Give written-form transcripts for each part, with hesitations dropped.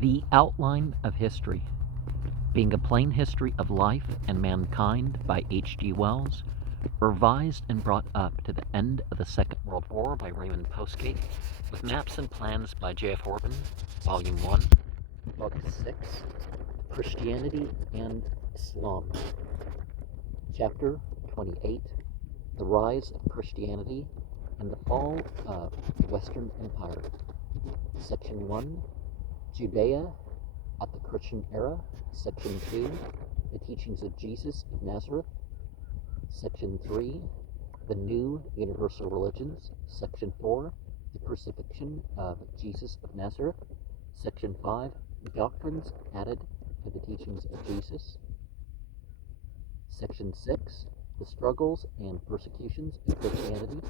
The Outline of History, being a plain history of life and mankind by H.G. Wells, revised and brought up to the end of the Second World War by Raymond Postgate, with maps and plans by J.F. Orban, Volume 1, Book 6, Christianity and Islam. Chapter 28, The Rise of Christianity and the Fall of the Western Empire. Section 1, Judea at the Christian Era. Section 2, The Teachings of Jesus of Nazareth. Section 3, The New Universal Religions. Section 4, The Crucifixion of Jesus of Nazareth. Section 5, Doctrines added to the Teachings of Jesus. Section 6, The Struggles and Persecutions of Christianity.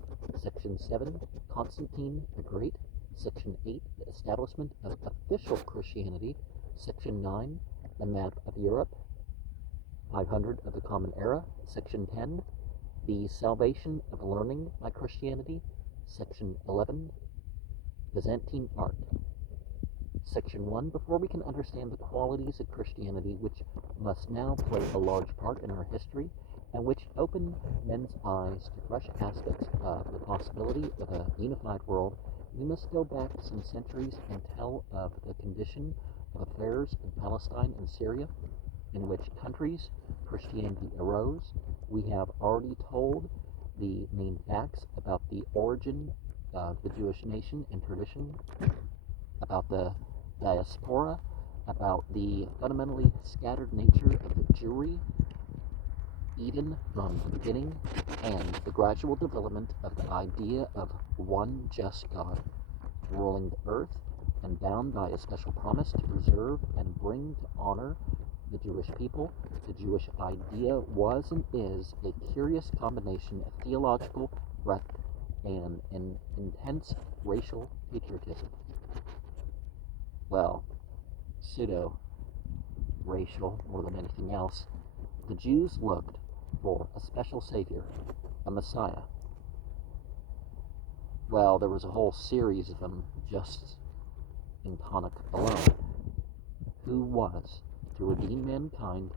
Section 7, Constantine the Great. Section 8, The Establishment of Official Christianity. Section 9, The Map of Europe. 500 of the Common Era. Section 10, The Salvation of Learning by Christianity. Section 11, Byzantine Art. Section 1, before we can understand the qualities of Christianity which must now play a large part in our history and which open men's eyes to fresh aspects of the possibility of a unified world, we must go back some centuries and tell of the condition of affairs in Palestine and Syria, in which countries Christianity arose. We have already told the main facts about the origin of the Jewish nation and tradition, about the diaspora, about the fundamentally scattered nature of the Jewry, Eden from the beginning, and the gradual development of the idea of one just God, ruling the earth and bound by a special promise to preserve and bring to honor the Jewish people. The Jewish idea was and is a curious combination of theological breadth and an intense racial patriotism. Well, pseudo-racial more than anything else. The Jews looked for a special savior, a Messiah. Well, there was a whole series of them just in Tanakh alone, who was to redeem mankind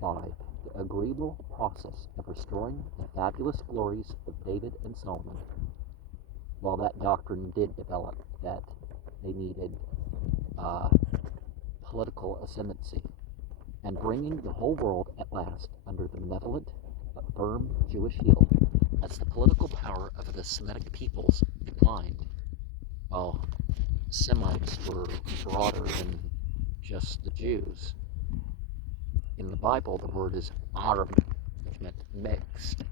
by the agreeable process of restoring the fabulous glories of David and Solomon. While that doctrine did develop that they needed political ascendancy, and bringing the whole world at last under the benevolent but firm Jewish heel, as the political power of the Semitic peoples declined, while Semites were broader than just the Jews. In the Bible, the word is Arab, which meant mixed,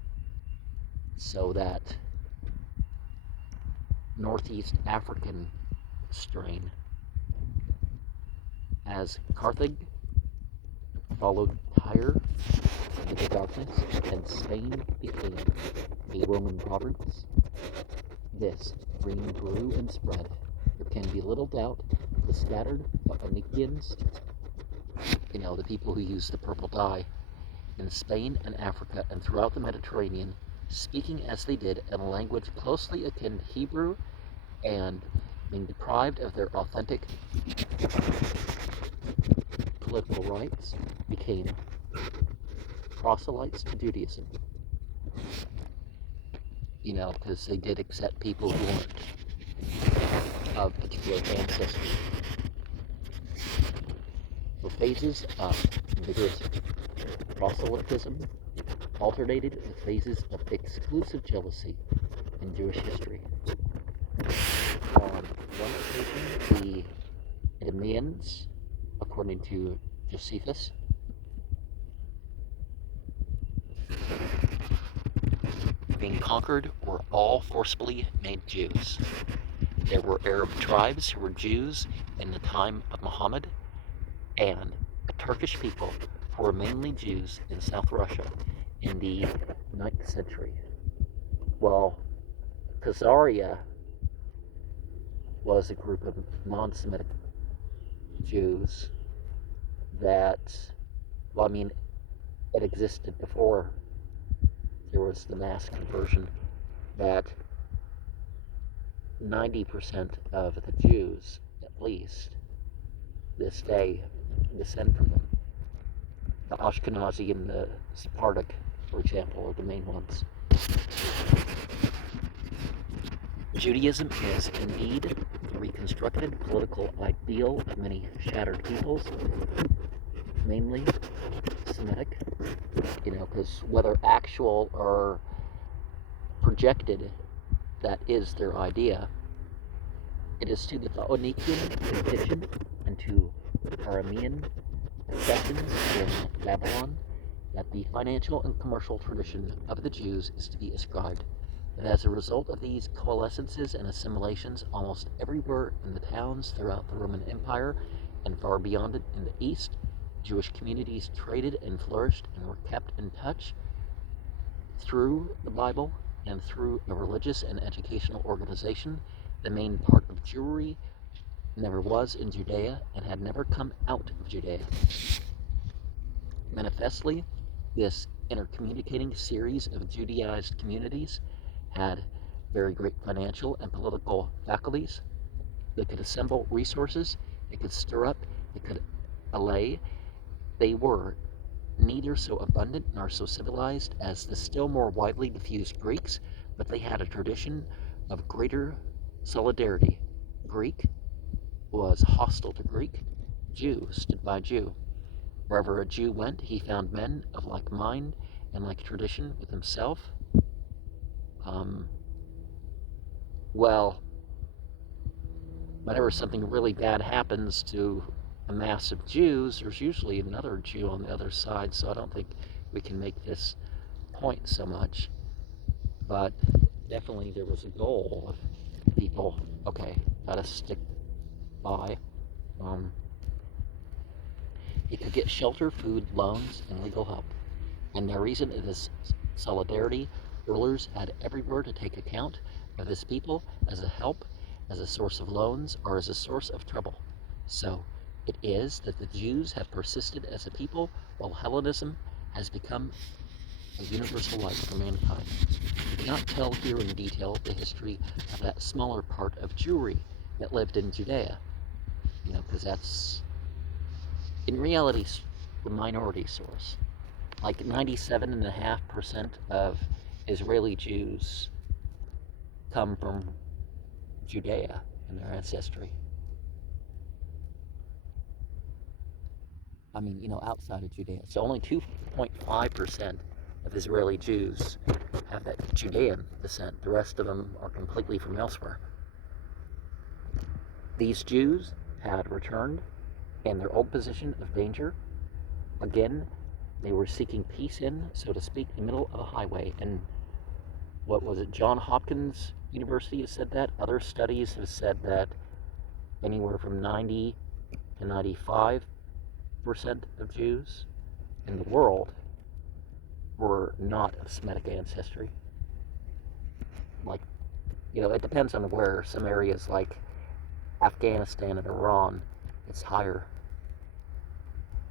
so that Northeast African strain, as Carthage followed Tyre into darkness, and Spain became a Roman province, this green grew and spread. There can be little doubt the scattered Phoenicians, the people who use the purple dye, in Spain and Africa and throughout the Mediterranean, speaking as they did in a language closely akin to Hebrew, and being deprived of their authentic political rights, became proselytes to Judaism. Because they did accept people who weren't of particular ancestry. For phases of vigorous proselytism alternated with phases of exclusive jealousy in Jewish history. On one occasion, the Idumeans, according to Josephus, being conquered, were all forcibly made Jews. There were Arab tribes who were Jews in the time of Muhammad, and a Turkish people who were mainly Jews in South Russia in the 9th century. Well, Khazaria was a group of non-Semitic Jews that, it existed before there was the mass conversion, that 90% of the Jews, at least, this day descend from them. The Ashkenazi and the Sephardic, for example, are the main ones. Judaism is indeed the reconstructed political ideal of many shattered peoples, mainly Semitic, because whether actual or projected, that is their idea. It is to the Phoenician tradition and to Aramean accessions in Babylon that the financial and commercial tradition of the Jews is to be ascribed. And as a result of these coalescences and assimilations, almost everywhere in the towns throughout the Roman Empire and far beyond it in the East, Jewish communities traded and flourished and were kept in touch through the Bible and through a religious and educational organization. The main part of Jewry never was in Judea and had never come out of Judea. Manifestly, this intercommunicating series of Judaized communities had very great financial and political faculties. They could assemble resources, they could stir up, they could allay. They were neither so abundant nor so civilized as the still more widely diffused Greeks, but they had a tradition of greater solidarity. Greek was hostile to Greek, Jew stood by Jew. Wherever a Jew went, he found men of like mind and like tradition with himself. Whenever something really bad happens to a mass of Jews, there's usually another Jew on the other side, so I don't think we can make this point so much. But definitely there was a goal of people, okay, gotta stick by. You could get shelter, food, loans, and legal help. And the reason it is solidarity, rulers had everywhere to take account of this people as a help, as a source of loans, or as a source of trouble. So it is that the Jews have persisted as a people, while Hellenism has become a universal light for mankind. We cannot tell here in detail the history of that smaller part of Jewry that lived in Judea, because that's, in reality, the minority source. Like 97.5% of Israeli Jews come from Judea in their ancestry. Outside of Judea. So only 2.5% of Israeli Jews have that Judean descent. The rest of them are completely from elsewhere. These Jews had returned in their old position of danger. Again, they were seeking peace in, so to speak, the middle of a highway. And what was it? Johns Hopkins University has said that. Other studies have said that anywhere from 90 to 95% of Jews in the world were not of Semitic ancestry. It depends on where. Some areas like Afghanistan and Iran, it's higher,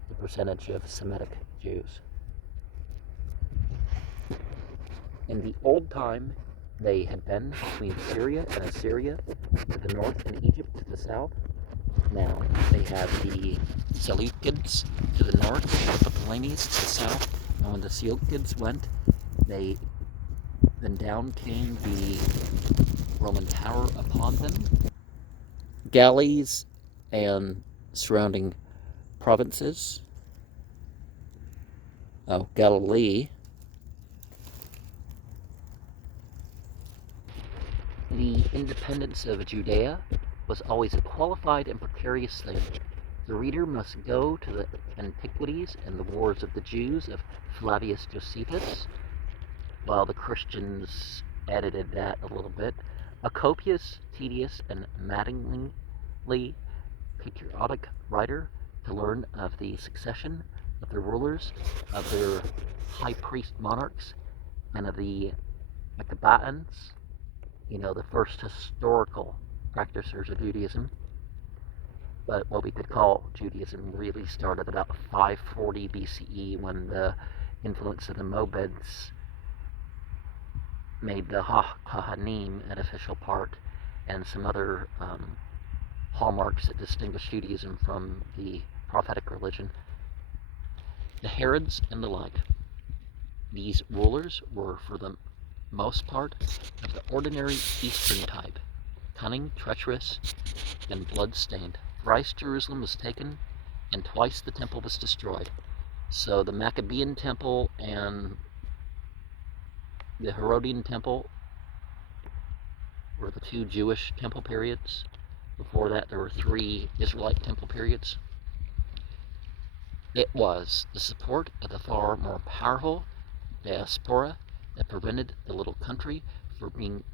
the percentage of Semitic Jews. In the old time, they had been between Syria and Assyria to the north and Egypt to the south. Now they have the Seleucids to the north, the Ptolemies to the south, and when the Seleucids went, then down came the Roman power upon them. Gallies and surrounding provinces. Galilee. The independence of Judea was always a qualified and precarious thing. The reader must go to the Antiquities and the Wars of the Jews of Flavius Josephus, while the Christians edited that a little bit. A copious, tedious, and maddeningly patriotic writer to learn of the succession of their rulers, of their high priest monarchs, and of the Maccabeans, the first historical practitioners of Judaism. But what we could call Judaism really started about 540 BCE when the influence of the Moabites made the Kohanim an official part, and some other hallmarks that distinguish Judaism from the prophetic religion. The Herods and the like. These rulers were, for the most part, of the ordinary Eastern type, cunning, treacherous, and blood-stained. Thrice Jerusalem was taken, and twice the temple was destroyed. So the Maccabean temple and the Herodian temple were the two Jewish temple periods. Before that, there were 3 Israelite temple periods. It was the support of the far more powerful diaspora that prevented the little country from being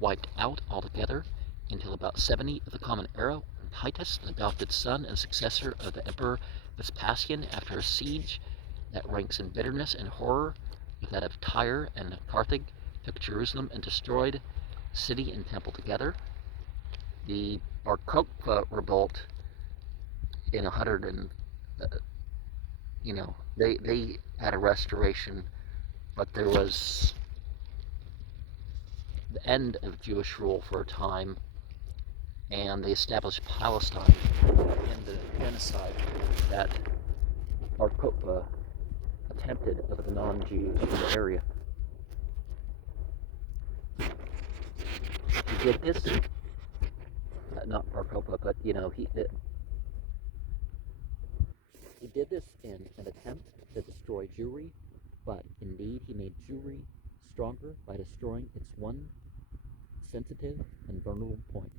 wiped out altogether until about 70 of the Common Era, when Titus, the adopted son and successor of the Emperor Vespasian, after a siege that ranks in bitterness and horror with that of Tyre and Carthage, took Jerusalem and destroyed city and temple together. The Bar Kokhba revolt in 100 and they had a restoration, but there was the end of Jewish rule for a time, and they established Palestine and the genocide that Bar Kokhba attempted of the non-Jews in the area. He did this, not Bar Kokhba, but he did this in an attempt to destroy Jewry, but indeed he made Jewry stronger by destroying its one sensitive and vulnerable point.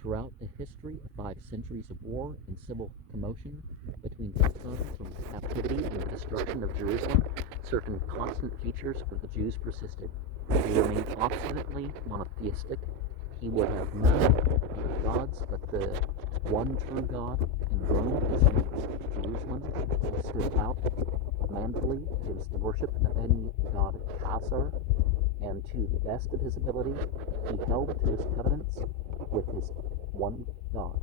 Throughout the history of 5 centuries of war and civil commotion between the return from captivity and the destruction of Jerusalem, certain constant features of the Jews persisted. They remained obstinately monotheistic. He would have none other gods but the one true God, and Rome, as in Jerusalem, stood out manfully against the worship of any god Caesar, and to the best of his ability, he held to his covenants with his one God.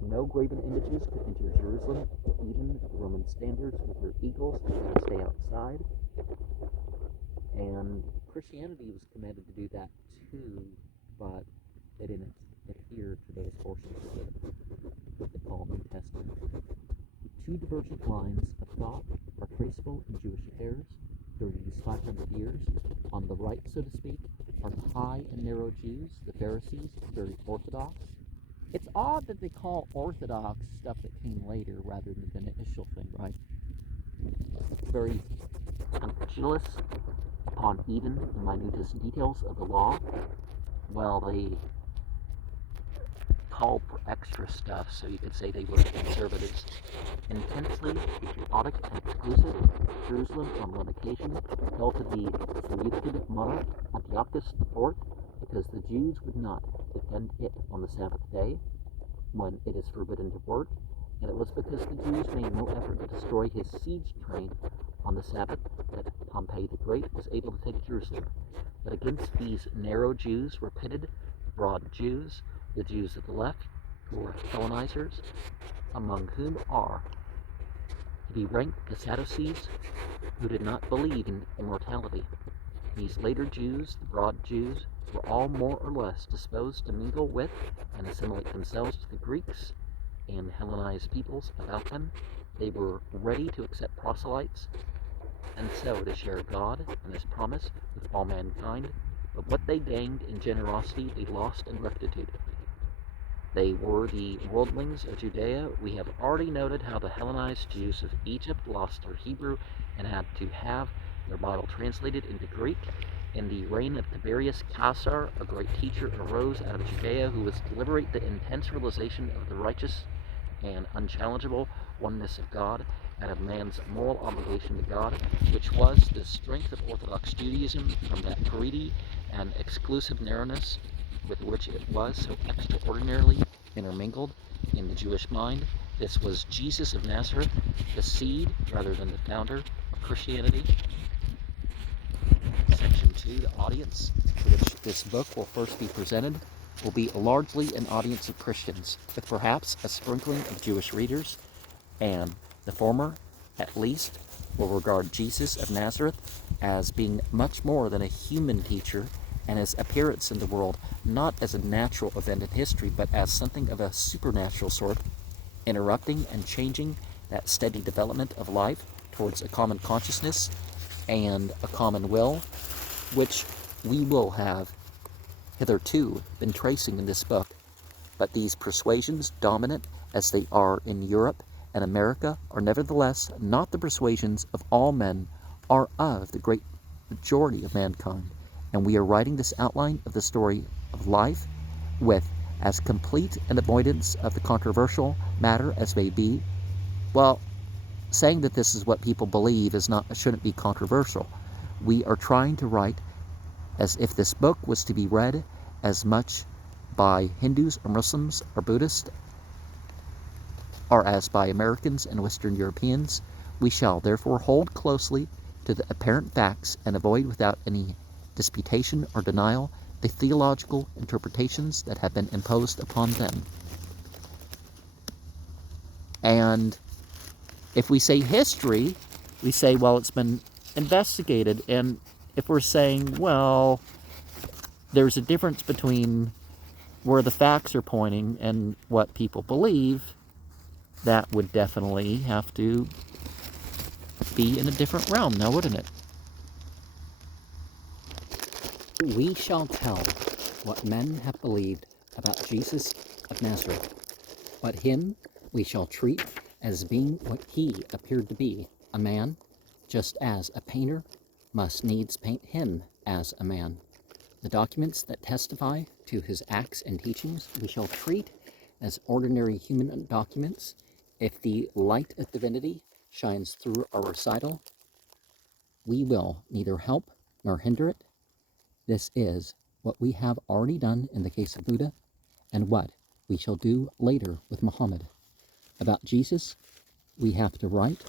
No graven images could enter Jerusalem, even the Roman standards with their eagles had to stay outside, and Christianity was commanded to do that too, but they didn't adhere to those portions of what they call New Testament. 2 divergent lines of thought are traceable in Jewish affairs during these 500 years. On the right, so to speak, are the high and narrow Jews, the Pharisees, very orthodox. It's odd that they call orthodox stuff that came later rather than the initial thing, right? Very punctilious upon even the minutest details of the law. Well, they called for extra stuff, so you could say they were conservatives. Intensely patriotic and exclusive, Jerusalem on one occasion fell to the Seleucid monarch Antiochus IV because the Jews would not defend it on the Sabbath day when it is forbidden to work, and it was because the Jews made no effort to destroy his siege train on the Sabbath that Pompey the Great was able to take Jerusalem. But against these narrow Jews were pitted broad Jews, the Jews of the left, who were Hellenizers, among whom are to be ranked the Sadducees, who did not believe in immortality. These later Jews, the broad Jews, were all more or less disposed to mingle with and assimilate themselves to the Greeks and Hellenized peoples about them. They were ready to accept proselytes, and so to share God and his promise with all mankind, but what they gained in generosity they lost in rectitude. They were the worldlings of Judea. We have already noted how the Hellenized Jews of Egypt lost their Hebrew and had to have their Bible translated into Greek. In the reign of Tiberius Caesar, a great teacher arose out of Judea who was to liberate the intense realization of the righteous and unchallengeable oneness of God and of man's moral obligation to God, which was the strength of Orthodox Judaism from that greedy and exclusive narrowness with which it was so extraordinarily intermingled in the Jewish mind. This was Jesus of Nazareth, the seed rather than the founder of Christianity. Section 2, the audience for which this book will first be presented will be largely an audience of Christians, with perhaps a sprinkling of Jewish readers, and the former, at least, will regard Jesus of Nazareth as being much more than a human teacher and his appearance in the world not as a natural event in history, but as something of a supernatural sort, interrupting and changing that steady development of life towards a common consciousness and a common will, which we will have hitherto been tracing in this book. But these persuasions, dominant as they are in Europe and America, are nevertheless not the persuasions of all men, are of the great majority of mankind. And we are writing this outline of the story of life with as complete an avoidance of the controversial matter as may be. Well, saying that this is what people believe shouldn't be controversial. We are trying to write as if this book was to be read as much by Hindus or Muslims or Buddhists or as by Americans and Western Europeans. We shall therefore hold closely to the apparent facts and avoid without any disputation or denial the theological interpretations that have been imposed upon them. And if we say history, we say, well, it's been investigated. And if we're saying, well, there's a difference between where the facts are pointing and what people believe, that would definitely have to be in a different realm now, wouldn't it? We shall tell what men have believed about Jesus of Nazareth, but him we shall treat as being what he appeared to be, a man, just as a painter must needs paint him as a man. The documents that testify to his acts and teachings we shall treat as ordinary human documents. If the light of divinity shines through our recital, we will neither help nor hinder it. This is what we have already done in the case of Buddha, and what we shall do later with Muhammad. About Jesus, we have to write,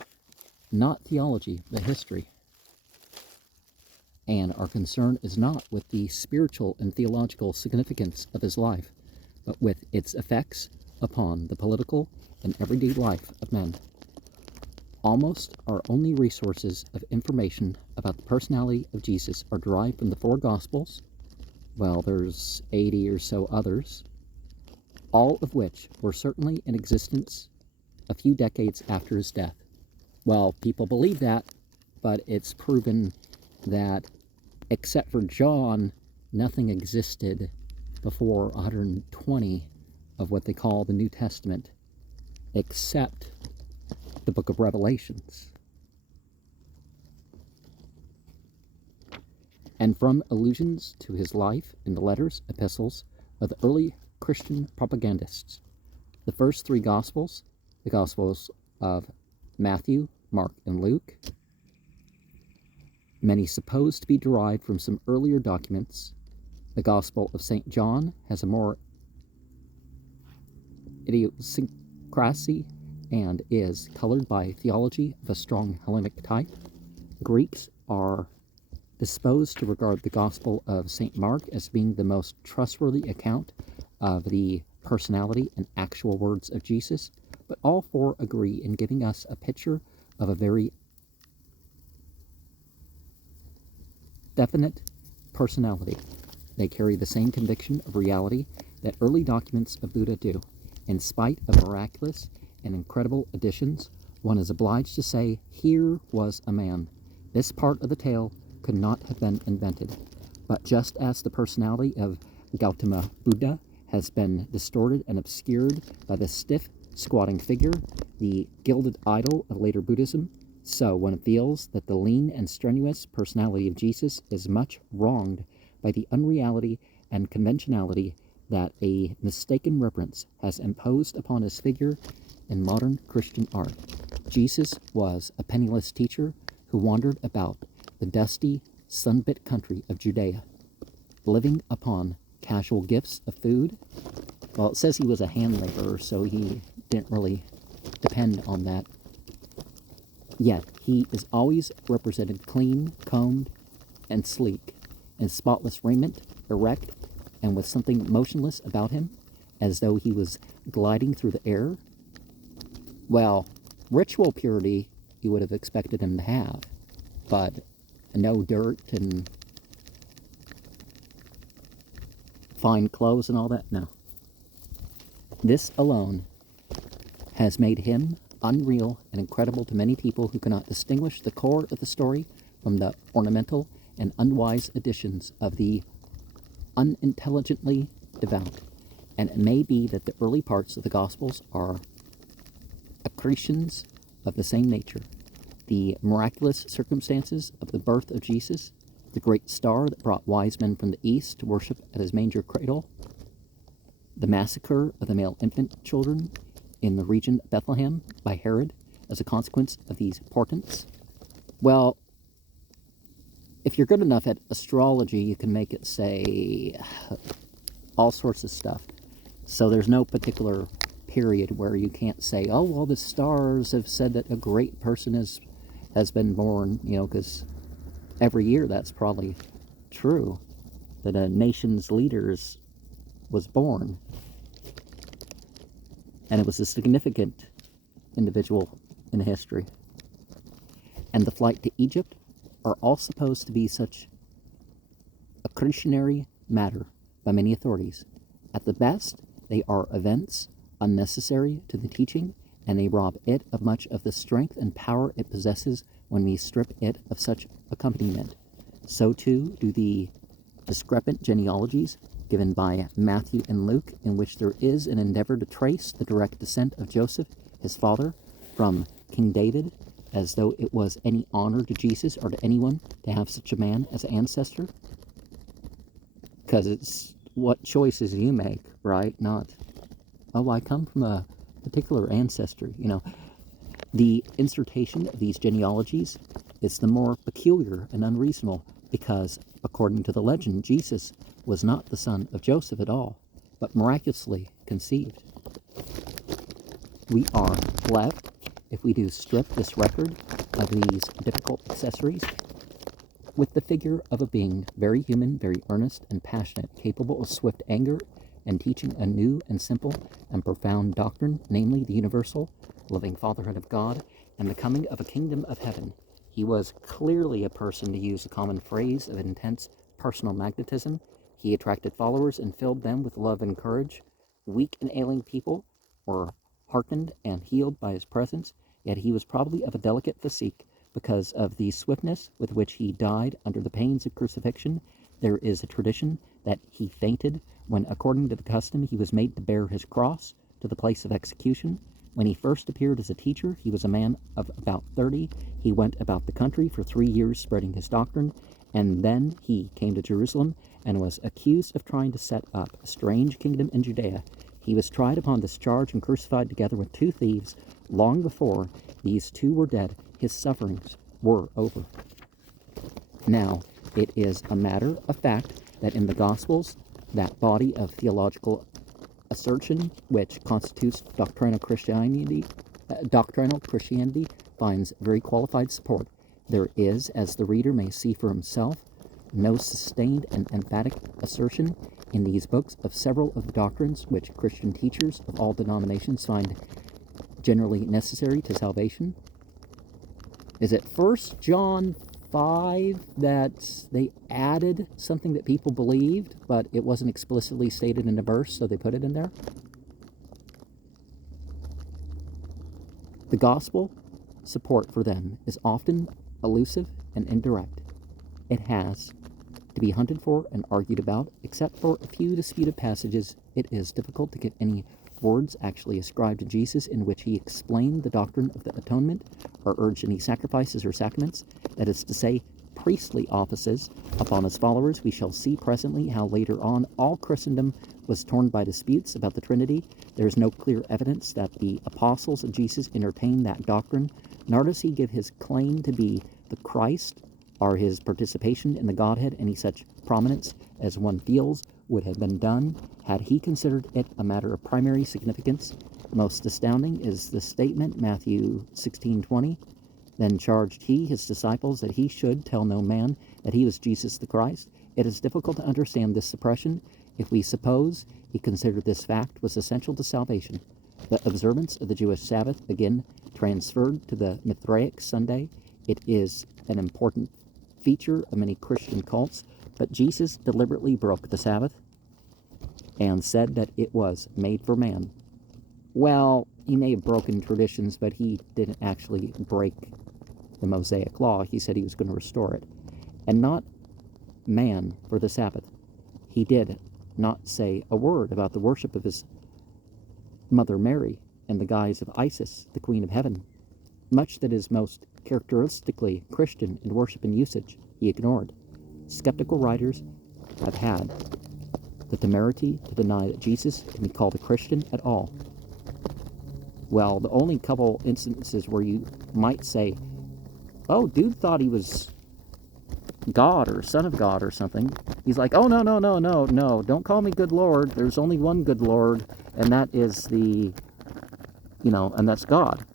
not theology, but history. And our concern is not with the spiritual and theological significance of his life, but with its effects upon the political and everyday life of men. Almost our only resources of information about the personality of Jesus are derived from the four Gospels. Well, there's 80 or so others, all of which were certainly in existence a few decades after his death. Well, people believe that, but it's proven that except for John, nothing existed before 120 of what they call the New Testament, except the book of Revelations. And from allusions to his life in the letters, epistles of the early Christian propagandists, the first three Gospels, the Gospels of Matthew, Mark, and Luke, many supposed to be derived from some earlier documents. The Gospel of St. John has a more idiosyncrasy and is colored by theology of a strong Hellenic type. Greeks are disposed to regard the Gospel of St. Mark as being the most trustworthy account of the personality and actual words of Jesus, but all four agree in giving us a picture of a very definite personality. They carry the same conviction of reality that early documents of Buddha do. In spite of miraculous and incredible additions, one is obliged to say, here was a man. This part of the tale could not have been invented. But just as the personality of Gautama Buddha has been distorted and obscured by the stiff, squatting figure, the gilded idol of later Buddhism, so one feels that the lean and strenuous personality of Jesus is much wronged by the unreality and conventionality that a mistaken reverence has imposed upon his figure in modern Christian art. Jesus was a penniless teacher who wandered about the dusty, sun-bit country of Judea, living upon casual gifts of food. Well, it says he was a hand laborer, so he didn't really depend on that. Yet, he is always represented clean, combed, and sleek, in spotless raiment, erect, and with something motionless about him, as though he was gliding through the air. Well, ritual purity you would have expected him to have, but no dirt and fine clothes and all that. No. This alone has made him unreal and incredible to many people who cannot distinguish the core of the story from the ornamental and unwise additions of the unintelligently devout. And it may be that the early parts of the Gospels are accretions of the same nature. The miraculous circumstances of the birth of Jesus, the great star that brought wise men from the east to worship at his manger cradle, the massacre of the male infant children in the region of Bethlehem by Herod as a consequence of these portents. Well, if you're good enough at astrology, you can make it say all sorts of stuff. So there's no particular period where you can't say, oh, well, the stars have said that a great person has been born, because every year that's probably true, that a nation's leaders was born. And it was a significant individual in history. And the flight to Egypt are all supposed to be such accretionary matter by many authorities. At the best, they are events unnecessary to the teaching, and they rob it of much of the strength and power it possesses when we strip it of such accompaniment. So too do the discrepant genealogies given by Matthew and Luke, in which there is an endeavor to trace the direct descent of Joseph, his father, from King David, as though it was any honor to Jesus or to anyone to have such a man as ancestor. Because it's what choices you make, right? Not, oh, I come from a particular ancestry. The insertion of these genealogies is the more peculiar and unreasonable because, according to the legend, Jesus was not the son of Joseph at all, but miraculously conceived. We are left, if we do strip this record of these difficult accessories, with the figure of a being very human, very earnest and passionate, capable of swift anger and teaching a new and simple and profound doctrine, namely the universal, living fatherhood of God and the coming of a kingdom of heaven. He was clearly a person, to use a common phrase, of intense personal magnetism. He attracted followers and filled them with love and courage. Weak and ailing people were heartened and healed by his presence, yet he was probably of a delicate physique because of the swiftness with which he died under the pains of crucifixion. There is a tradition that he fainted when, according to the custom, he was made to bear his cross to the place of execution. When he first appeared as a teacher, he was a man of about 30. He went about the country for 3 years spreading his doctrine, and then he came to Jerusalem and was accused of trying to set up a strange kingdom in Judea. He was tried upon this charge and crucified together with 2 thieves. Long before these 2 were dead, his sufferings were over. Now, it is a matter of fact that in the Gospels, that body of theological assertion which constitutes doctrinal Christianity finds very qualified support. There is, as the reader may see for himself, no sustained and emphatic assertion in these books of several of the doctrines which Christian teachers of all denominations find generally necessary to salvation. Is it 1 John 5 that they added something that people believed, but it wasn't explicitly stated in the verse, so they put it in there? The gospel support for them is often elusive and indirect. It has to be hunted for and argued about. Except for a few disputed passages, it is difficult to get any words actually ascribed to Jesus in which he explained the doctrine of the atonement or urged any sacrifices or sacraments, that is to say, priestly offices, upon his followers. We shall see presently how later on all Christendom was torn by disputes about the Trinity. There is no clear evidence that the apostles of Jesus entertained that doctrine, nor does he give his claim to be the Christ or his participation in the Godhead any such prominence as one feels would have been done had he considered it a matter of primary significance. Most astounding is the statement, Matthew 16:20, then charged he his disciples that he should tell no man that he was Jesus the Christ. It is difficult to understand this suppression if we suppose he considered this fact was essential to salvation. The observance of the Jewish Sabbath, again transferred to the Mithraic Sunday, it is an important feature of many Christian cults, but Jesus deliberately broke the Sabbath. and said that it was made for man. Well, he may have broken traditions, but he didn't actually break the Mosaic law. He said he was going to restore it, and not man for the Sabbath. He did not say a word about the worship of his mother Mary in the guise of Isis, the Queen of Heaven. Much that is most characteristically Christian in worship and usage, he ignored. Skeptical writers have had the temerity to deny that Jesus can be called a Christian at all. Well, the only couple instances where you might say, oh, dude thought he was God or Son of God or something. He's like, oh, no, don't call me good Lord. There's only one good Lord, and that is and that's God.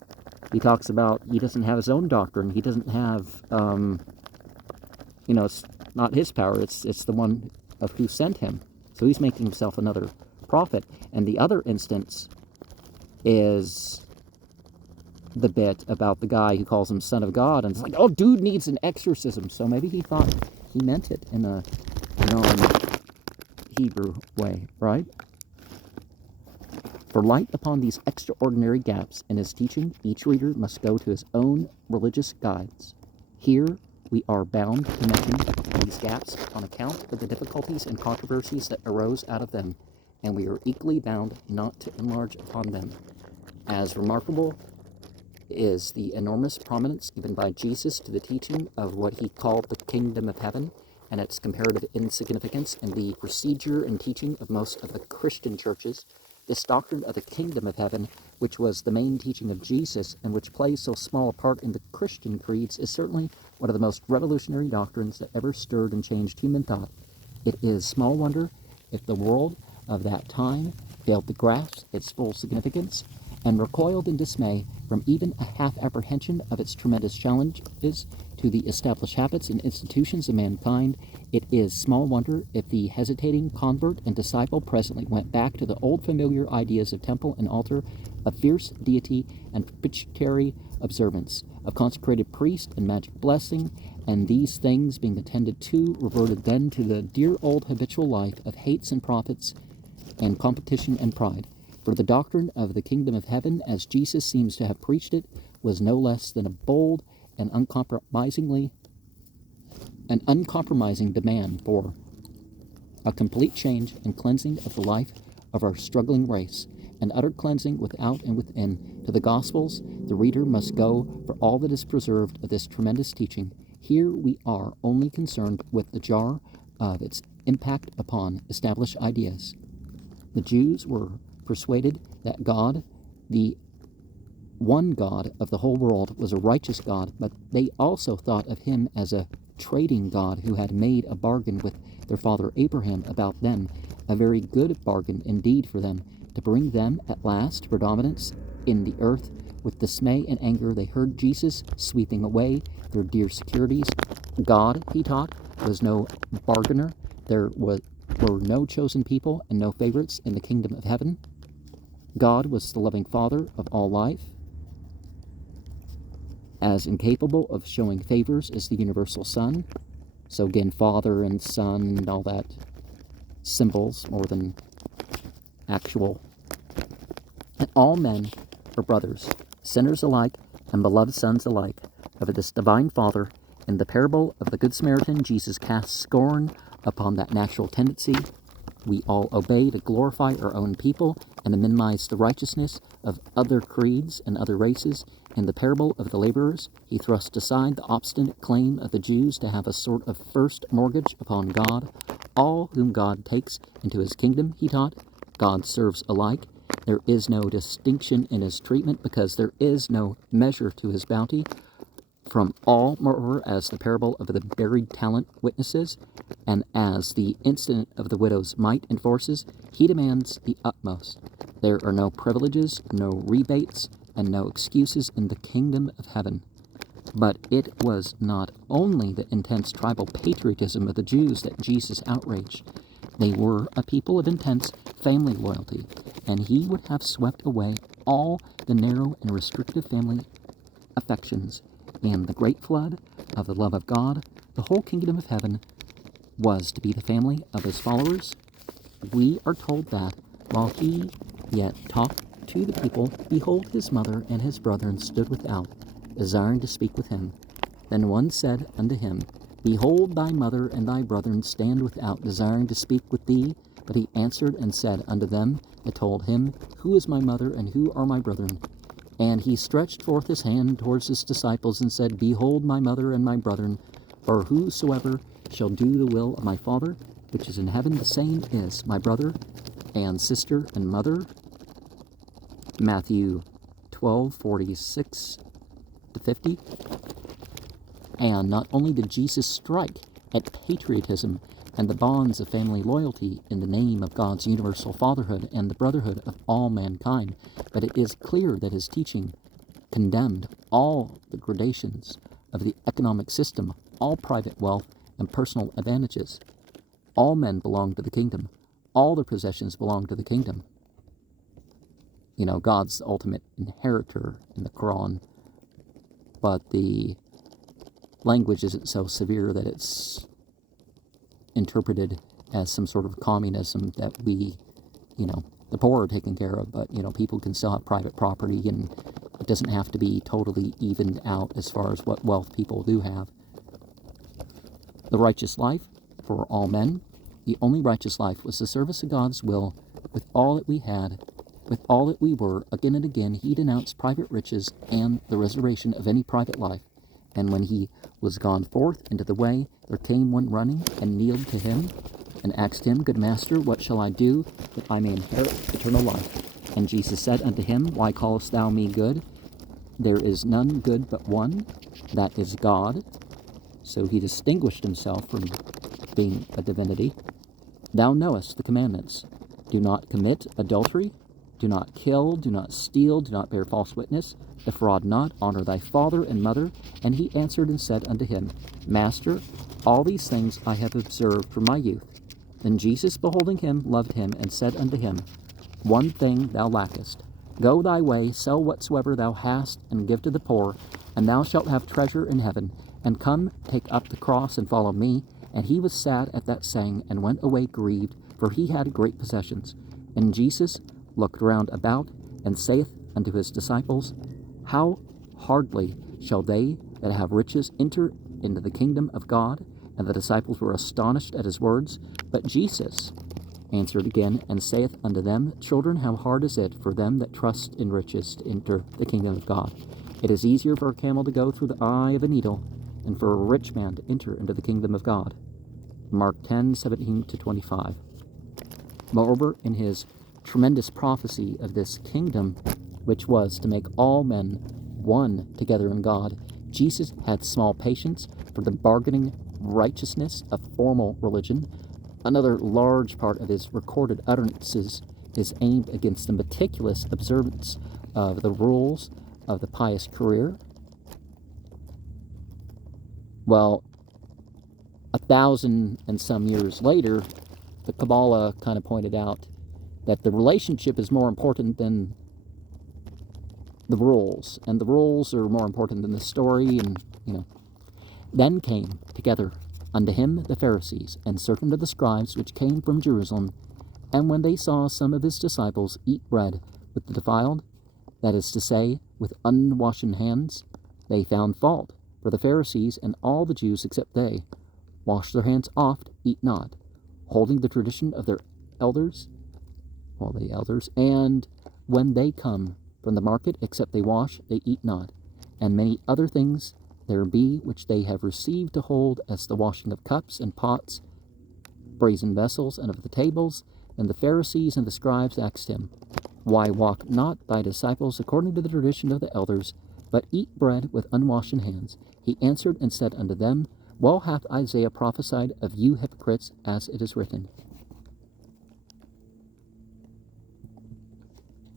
He talks about he doesn't have his own doctrine. He doesn't have, it's not his power. It's the one of who sent him. So he's making himself another prophet. And the other instance is the bit about the guy who calls him Son of God, and it's like, oh, dude needs an exorcism. So maybe he thought he meant it in a Hebrew way, right? For light upon these extraordinary gaps in his teaching, each reader must go to his own religious guides. Here we are bound to mention these gaps on account of the difficulties and controversies that arose out of them, and we are equally bound not to enlarge upon them. As remarkable is the enormous prominence given by Jesus to the teaching of what he called the kingdom of heaven, and its comparative insignificance in the procedure and teaching of most of the Christian churches. This doctrine of the kingdom of heaven, which was the main teaching of Jesus and which plays so small a part in the Christian creeds, is certainly one of the most revolutionary doctrines that ever stirred and changed human thought. It is small wonder if the world of that time failed to grasp its full significance and recoiled in dismay from even a half apprehension of its tremendous challenges to the established habits and institutions of mankind. It is small wonder if the hesitating convert and disciple presently went back to the old familiar ideas of temple and altar, of fierce deity and propitiatory observance, of consecrated priest and magic blessing, and these things being attended to, reverted then to the dear old habitual life of hates and profits and competition and pride. For the doctrine of the kingdom of heaven, as Jesus seems to have preached it, was no less than a bold and uncompromising demand for a complete change and cleansing of the life of our struggling race, an utter cleansing without and within. To the Gospels, the reader must go for all that is preserved of this tremendous teaching. Here we are only concerned with the jar of its impact upon established ideas. The Jews were persuaded that God, the one God of the whole world, was a righteous God, but they also thought of him as a trading God who had made a bargain with their father Abraham about them, a very good bargain indeed for them, to bring them at last to predominance in the earth. With dismay and anger they heard Jesus sweeping away their dear securities. God, he taught, was no bargainer. There were no chosen people and no favorites in the kingdom of heaven. God was the loving Father of all life, as incapable of showing favors as the universal Son. So again, Father and Son and all that, symbols more than actual. And all men are brothers, sinners alike and beloved sons alike of this divine Father. In the parable of the Good Samaritan, Jesus casts scorn upon that natural tendency we all obey to glorify our own people and to minimize the righteousness of other creeds and other races. In the parable of the laborers, he thrust aside the obstinate claim of the Jews to have a sort of first mortgage upon God. All whom God takes into his kingdom, he taught, God serves alike. There is no distinction in his treatment because there is no measure to his bounty. From all, moreover, as the parable of the buried talent witnesses, and as the incident of the widow's mite enforces, he demands the utmost. There are no privileges, no rebates, and no excuses in the kingdom of heaven. But it was not only the intense tribal patriotism of the Jews that Jesus outraged. They were a people of intense family loyalty, and he would have swept away all the narrow and restrictive family affections. And the great flood of the love of God, the whole kingdom of heaven, was to be the family of his followers. we are told that, while he yet talked to the people, behold, his mother and his brethren stood without, desiring to speak with him. Then one said unto him, Behold, thy mother and thy brethren stand without, desiring to speak with thee. But he answered and said unto them that told him, Who is my mother, and who are my brethren? And he stretched forth his hand towards his disciples, and said, Behold my mother and my brethren, for whosoever shall do the will of my Father, which is in heaven, the same is my brother and sister and mother. Matthew 12:46-50. And not only did Jesus strike at patriotism and the bonds of family loyalty in the name of God's universal fatherhood and the brotherhood of all mankind, but it is clear that his teaching condemned all the gradations of the economic system, all private wealth and personal advantages. All men belong to the kingdom. All their possessions belong to the kingdom. You know, God's the ultimate inheritor in the Quran, but the language isn't so severe that it's interpreted as some sort of communism that we, the poor are taken care of, but, people can still have private property, and it doesn't have to be totally evened out as far as what wealth people do have. The righteous life for all men, the only righteous life, was the service of God's will with all that we had, with all that we were. Again and again he denounced private riches and the reservation of any private life. And when he was gone forth into the way, there came one running, and kneeled to him, and asked him, Good master, what shall I do, that I may inherit eternal life? And Jesus said unto him, Why callest thou me good? There is none good but one, that is God. So he distinguished himself from being a divinity. Thou knowest the commandments. Do not commit adultery. Do not kill. Do not steal. Do not bear false witness. Defraud not. Honor thy father and mother. And he answered and said unto him, Master, all these things I have observed from my youth. Then Jesus, beholding him, loved him, and said unto him, One thing thou lackest. Go thy way, sell whatsoever thou hast, and give to the poor, and thou shalt have treasure in heaven. And come, take up the cross, and follow me. And he was sad at that saying, and went away grieved, for he had great possessions. And Jesus looked round about, and saith unto his disciples, How hardly shall they that have riches enter into the kingdom of God? And the disciples were astonished at his words. But Jesus answered again, and saith unto them, Children, how hard is it for them that trust in riches to enter the kingdom of God? It is easier for a camel to go through the eye of a needle, and for a rich man to enter into the kingdom of God. Mark 10:17-25. Moreover, in his tremendous prophecy of this kingdom, which was to make all men one together in God, Jesus had small patience for the bargaining righteousness of formal religion. Another large part of his recorded utterances is aimed against the meticulous observance of the rules of the pious career. Well, 1,000 and some years later, the Kabbalah kind of pointed out that the relationship is more important than the rules, and the rules are more important than the story, and, Then came together unto him the Pharisees, and certain of the scribes which came from Jerusalem, and when they saw some of his disciples eat bread with the defiled, that is to say, with unwashen hands, they found fault. For the Pharisees and all the Jews except they wash their hands oft, eat not, holding the tradition of their elders, and when they come from the market, except they wash, they eat not. And many other things there be which they have received to hold, as the washing of cups and pots, brazen vessels, and of the tables. And the Pharisees and the scribes asked him, Why walk not thy disciples according to the tradition of the elders, but eat bread with unwashen hands? He answered and said unto them, Well hath Isaiah prophesied of you hypocrites, as it is written,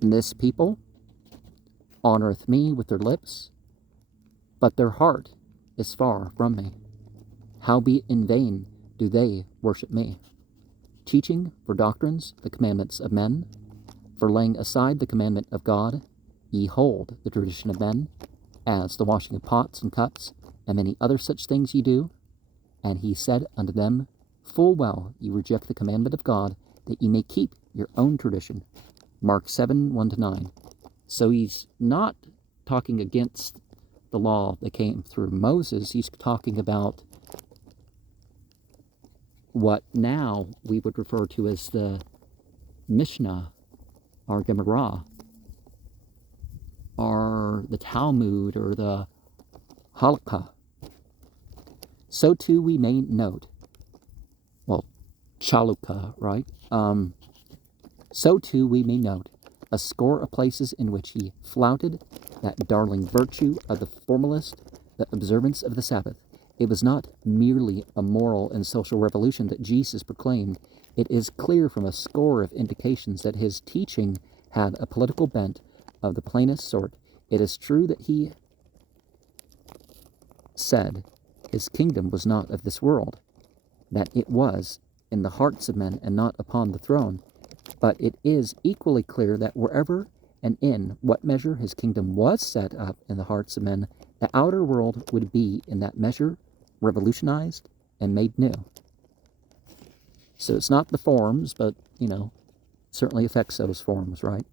This people honoreth me with their lips, but their heart is far from me. Howbeit in vain do they worship me, teaching for doctrines the commandments of men. For laying aside the commandment of God, ye hold the tradition of men, as the washing of pots and cups, and many other such things ye do. And he said unto them, Full well ye reject the commandment of God, that ye may keep your own tradition. Mark 7, 1-9. So he's not talking against the law that came through Moses. He's talking about what now we would refer to as the Mishnah, or Gemara, or the Talmud, or the Halakha. So too we may note, well, Chalukah, right? So too we may note a score of places in which he flouted that darling virtue of the formalist, the observance of the Sabbath. It was not merely a moral and social revolution that Jesus proclaimed. It is clear from a score of indications that his teaching had a political bent of the plainest sort. It is true that he said his kingdom was not of this world, that it was in the hearts of men and not upon the throne. But it is equally clear that wherever and in what measure his kingdom was set up in the hearts of men, the outer world would be in that measure revolutionized and made new. So it's not the forms, but, certainly affects those forms, right?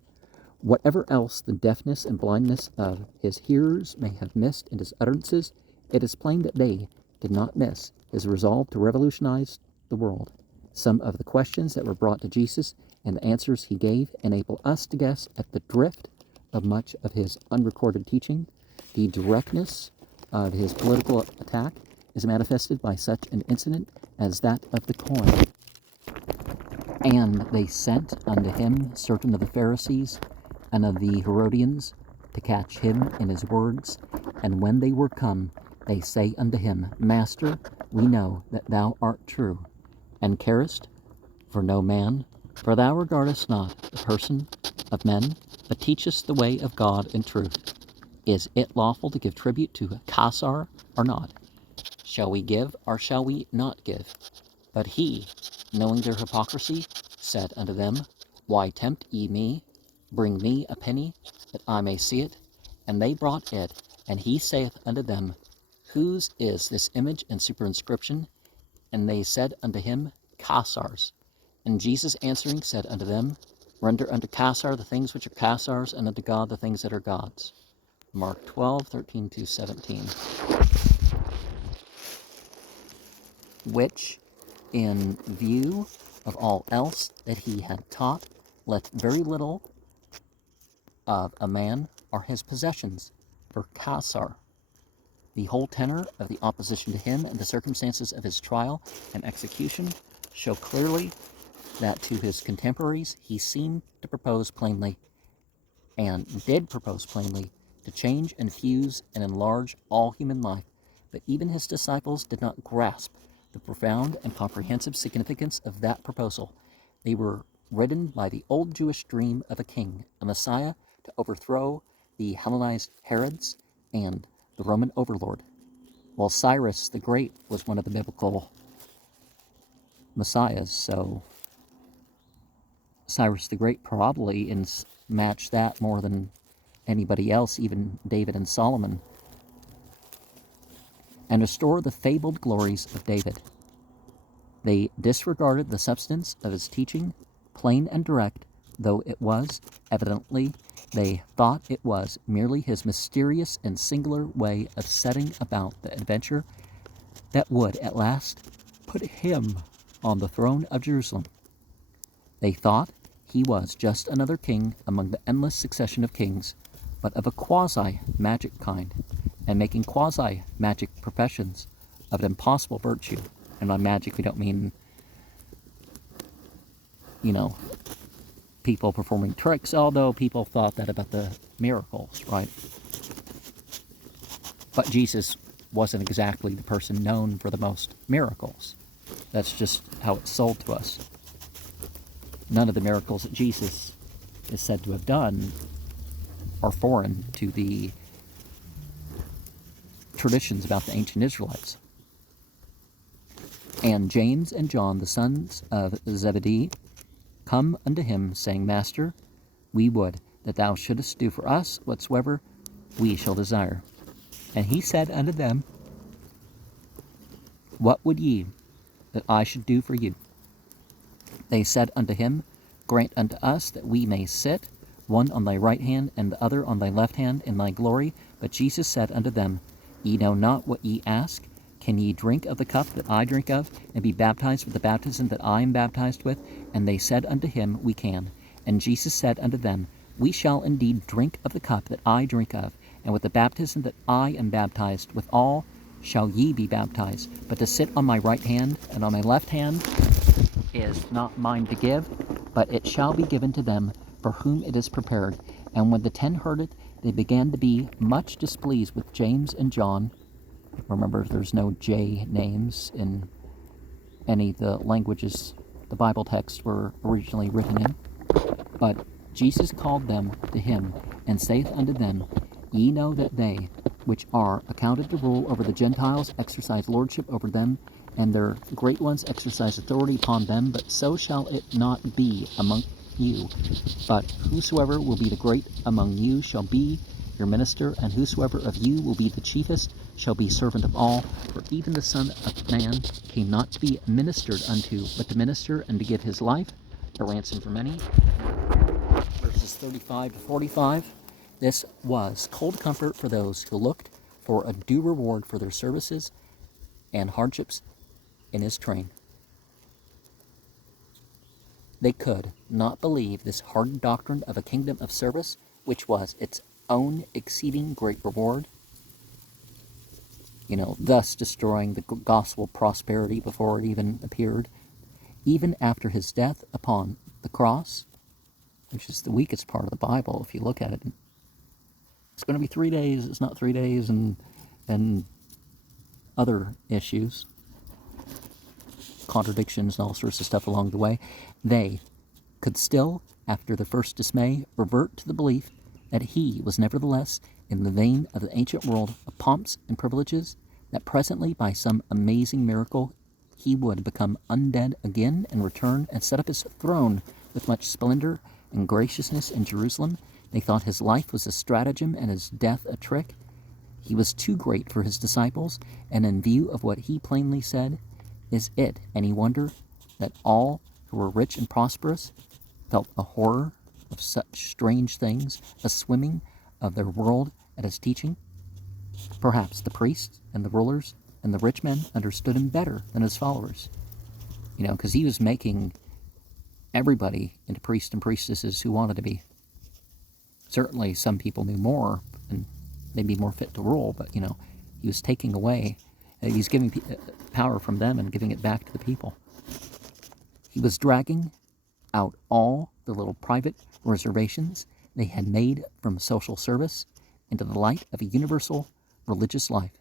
Whatever else the deafness and blindness of his hearers may have missed in his utterances, it is plain that they did not miss his resolve to revolutionize the world. Some of the questions that were brought to Jesus and the answers he gave enable us to guess at the drift of much of his unrecorded teaching. The directness of his political attack is manifested by such an incident as that of the coin. And they sent unto him certain of the Pharisees and of the Herodians to catch him in his words. And when they were come, they say unto him, Master, we know that thou art true, and carest for no man, for thou regardest not the person of men, but teachest the way of God in truth. Is it lawful to give tribute to Caesar or not? Shall we give or shall we not give? But he, knowing their hypocrisy, said unto them, Why tempt ye me? Bring me a penny, that I may see it. And they brought it, and he saith unto them, Whose is this image and superinscription? And they said unto him, Caesar's. And Jesus answering said unto them, Render unto Caesar the things which are Caesar's, and unto God the things that are God's. Mark 12, 13-17. Which, in view of all else that he had taught, left very little of a man or his possessions for Caesar. The whole tenor of the opposition to him and the circumstances of his trial and execution show clearly that to his contemporaries he seemed to propose plainly, and did propose plainly, to change and fuse and enlarge all human life, but even his disciples did not grasp the profound and comprehensive significance of that proposal. They were ridden by the old Jewish dream of a king, a Messiah to overthrow the Hellenized Herods and the Roman overlord. While Cyrus the Great was one of the biblical messiahs, so Cyrus the Great probably matched that more than anybody else, even David and Solomon, and restore the fabled glories of David. They disregarded the substance of his teaching, plain and direct though it was. Evidently, they thought it was merely his mysterious and singular way of setting about the adventure that would at last put him on the throne of Jerusalem. They thought he was just another king among the endless succession of kings, but of a quasi-magic kind, and making quasi-magic professions of an impossible virtue. And by magic, we don't mean, people performing tricks, although people thought that about the miracles, right? But Jesus wasn't exactly the person known for the most miracles. That's just how it's sold to us. None of the miracles that Jesus is said to have done are foreign to the traditions about the ancient Israelites. And James and John, the sons of Zebedee, come unto him, saying, Master, we would that thou shouldest do for us whatsoever we shall desire. And he said unto them, What would ye that I should do for you? They said unto him, Grant unto us that we may sit, one on thy right hand, and the other on thy left hand, in thy glory. But Jesus said unto them, Ye know not what ye ask. Can ye drink of the cup that I drink of, and be baptized with the baptism that I am baptized with? And they said unto him, We can. And Jesus said unto them, We shall indeed drink of the cup that I drink of, and with the baptism that I am baptized withal shall ye be baptized. But to sit on my right hand and on my left hand is not mine to give, but it shall be given to them for whom it is prepared. And when the 10 heard it, they began to be much displeased with James and John. Remember, there's no J names in any of the languages the Bible texts were originally written in. But Jesus called them to him, and saith unto them, Ye know that they which are accounted to rule over the Gentiles exercise lordship over them, and their great ones exercise authority upon them, but so shall it not be among you. But whosoever will be the great among you shall be your minister, and whosoever of you will be the chiefest shall be servant of all. For even the Son of Man came not to be ministered unto, but to minister and to give his life a ransom for many. Verses 35 to 45. This was cold comfort for those who looked for a due reward for their services and hardships in his train. They could not believe this hardened doctrine of a kingdom of service, which was its own exceeding great reward, thus destroying the gospel prosperity before it even appeared, even after his death upon the cross, which is the weakest part of the Bible if you look at it. It's going to be 3 days, it's not 3 days, and other issues, contradictions and all sorts of stuff along the way. They could still, after their first dismay, revert to the belief that he was nevertheless in the vein of the ancient world of pomps and privileges, that presently by some amazing miracle he would become undead again and return and set up his throne with much splendor and graciousness in Jerusalem. They thought his life was a stratagem and his death a trick. He was too great for his disciples, and in view of what he plainly said, is it any wonder that all who were rich and prosperous felt a horror of such strange things, a swimming of their world at his teaching? Perhaps the priests and the rulers and the rich men understood him better than his followers, because he was making everybody into priests and priestesses who wanted to be. Certainly some people knew more and they'd be more fit to rule, but, he was taking away, he was giving power from them and giving it back to the people. He was dragging out all the little private reservations they had made from social service into the light of a universal religious life.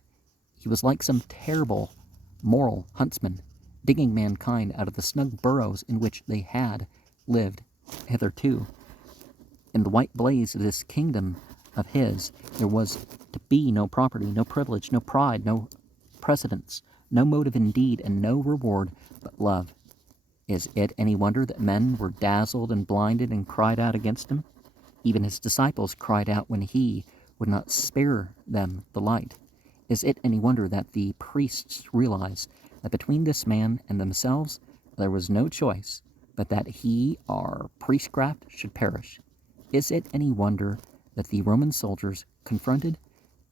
He was like some terrible moral huntsman, digging mankind out of the snug burrows in which they had lived hitherto. In the white blaze of this kingdom of his, there was to be no property, no privilege, no pride, no precedence, no motive indeed, and no reward but love. Is it any wonder that men were dazzled and blinded and cried out against him? Even his disciples cried out when he would not spare them the light. Is it any wonder that the priests realized that between this man and themselves there was no choice, but that he, our priestcraft, should perish? Is it any wonder that the Roman soldiers, confronted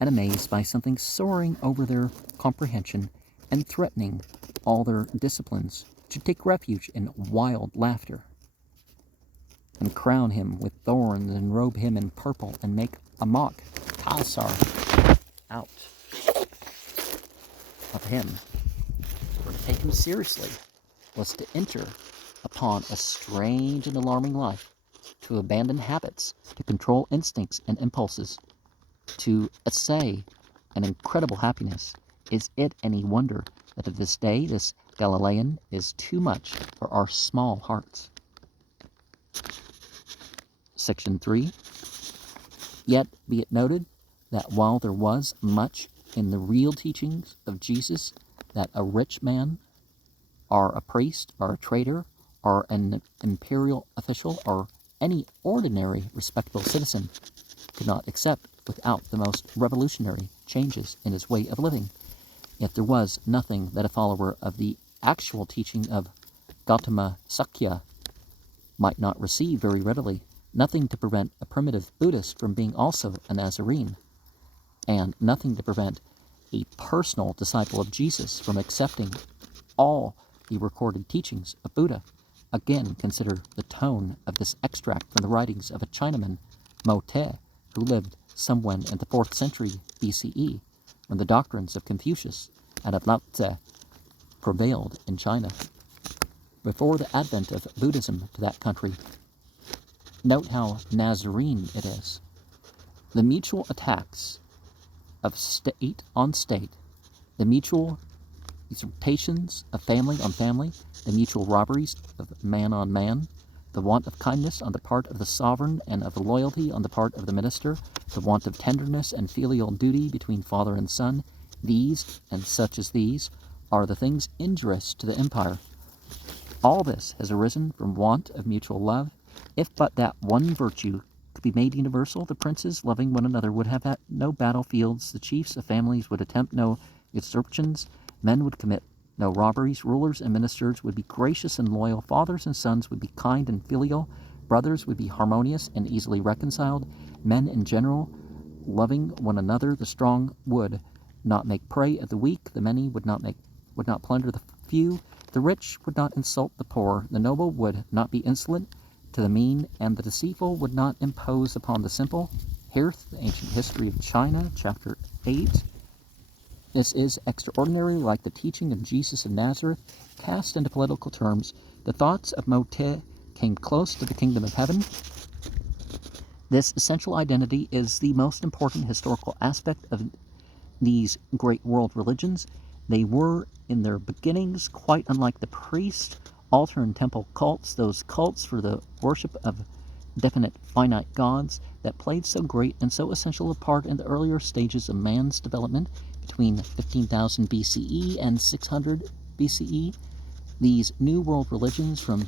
and amazed by something soaring over their comprehension and threatening all their disciplines, should take refuge in wild laughter, and crown him with thorns and robe him in purple and make a mock Tassar out of him? For to take him seriously was to enter upon a strange and alarming life, to abandon habits, to control instincts and impulses, to essay an incredible happiness. Is it any wonder that to this day this Galilean is too much for our small hearts? Section 3. Yet be it noted that while there was much in the real teachings of Jesus that a rich man, or a priest, or a trader, or an imperial official, or any ordinary respectable citizen could not accept without the most revolutionary changes in his way of living, yet there was nothing that a follower of the actual teaching of Gautama Sakya might not receive very readily, nothing to prevent a primitive Buddhist from being also a Nazarene, and nothing to prevent a personal disciple of Jesus from accepting all the recorded teachings of Buddha. Again, consider the tone of this extract from the writings of a Chinaman, Mo Te, who lived somewhere in the 4th century BCE, when the doctrines of Confucius and of Lao Tse prevailed in China. Before the advent of Buddhism to that country, note how Nazarene it is. The mutual attacks of state on state, the mutual usurpations of family on family, the mutual robberies of man on man, the want of kindness on the part of the sovereign and of loyalty on the part of the minister, the want of tenderness and filial duty between father and son, these, and such as these, are the things injurious to the empire. All this has arisen from want of mutual love. If but that one virtue could be made universal, the princes, loving one another, would have had no battlefields, the chiefs of families would attempt no usurpations, men would commit no robberies, rulers and ministers would be gracious and loyal, fathers and sons would be kind and filial, brothers would be harmonious and easily reconciled, men in general, loving one another, the strong would not make prey of the weak, the many would not plunder the few, the rich would not insult the poor, the noble would not be insolent to the mean, and the deceitful would not impose upon the simple. Here's the Ancient History of China, chapter 8. This is extraordinary, like the teaching of Jesus of Nazareth. Cast into political terms, the thoughts of Mo Te came close to the kingdom of heaven. This essential identity is the most important historical aspect of these great world religions. They were, in their beginnings, quite unlike the priest, altar and temple cults, those cults for the worship of definite finite gods that played so great and so essential a part in the earlier stages of man's development between 15,000 BCE and 600 BCE. These new world religions from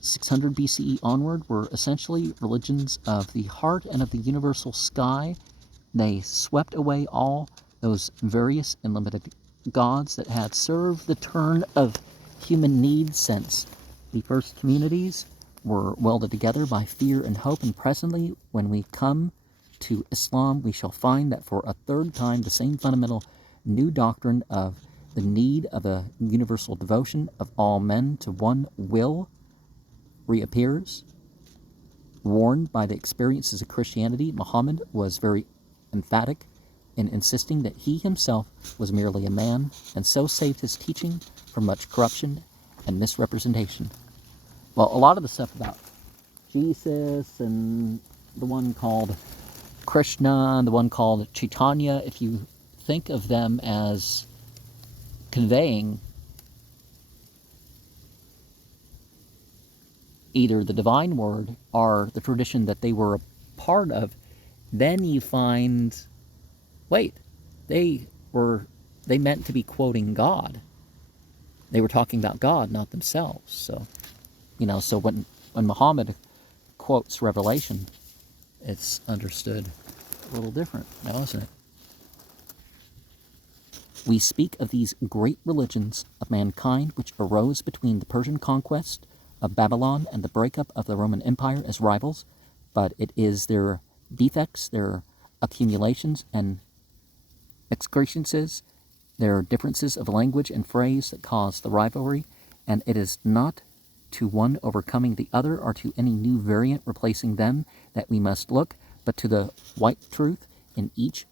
600 BCE onward were essentially religions of the heart and of the universal sky. They swept away all those various and limited gods that had served the turn of human needs since the first communities were welded together by fear and hope, and presently, when we come to Islam, we shall find that for a third time the same fundamental new doctrine of the need of a universal devotion of all men to one will reappears. Warned by the experiences of Christianity, Muhammad was very emphatic in insisting that he himself was merely a man, and so saved his teaching from much corruption and misrepresentation. Well, a lot of the stuff about Jesus and the one called Krishna and the one called Chaitanya, if you think of them as conveying either the divine word or the tradition that they were a part of, then you find, wait, they meant to be quoting God. They were talking about God, not themselves. So, so when Muhammad quotes Revelation, it's understood a little different now, isn't it? We speak of these great religions of mankind which arose between the Persian conquest of Babylon and the breakup of the Roman Empire as rivals, but it is their defects, their accumulations and excrescences, their differences of language and phrase that cause the rivalry, and it is not to one overcoming the other or to any new variant replacing them that we must look, but to the white truth in each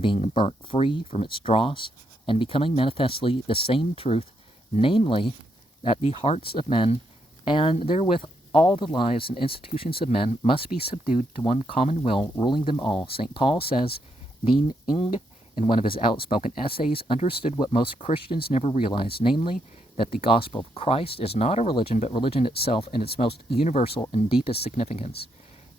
being burnt free from its dross and becoming manifestly the same truth, namely, that the hearts of men and therewith all the lives and institutions of men must be subdued to one common will, ruling them all. St. Paul says, Dien Ing, in one of his outspoken essays, understood what most Christians never realized, namely, that the gospel of Christ is not a religion, but religion itself in its most universal and deepest significance.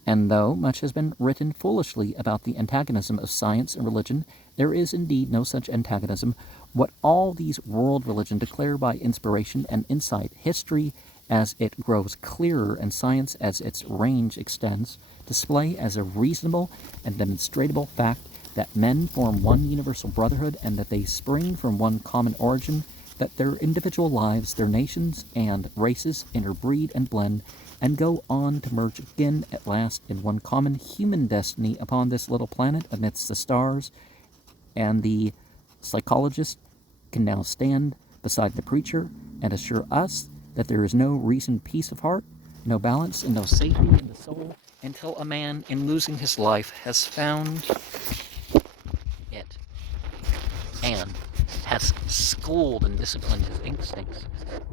And though much has been written foolishly about the antagonism of science and religion, there is indeed no such antagonism. What all these world religions declare by inspiration and insight, history as it grows clearer and science as its range extends, display as a reasonable and demonstrable fact that men form one universal brotherhood and that they spring from one common origin, that their individual lives, their nations and races interbreed and blend, and go on to merge again at last in one common human destiny upon this little planet amidst the stars. And the psychologist can now stand beside the preacher and assure us that there is no reasoned peace of heart, no balance, and no safety in the soul until a man, in losing his life, has found it and has schooled and disciplined his instincts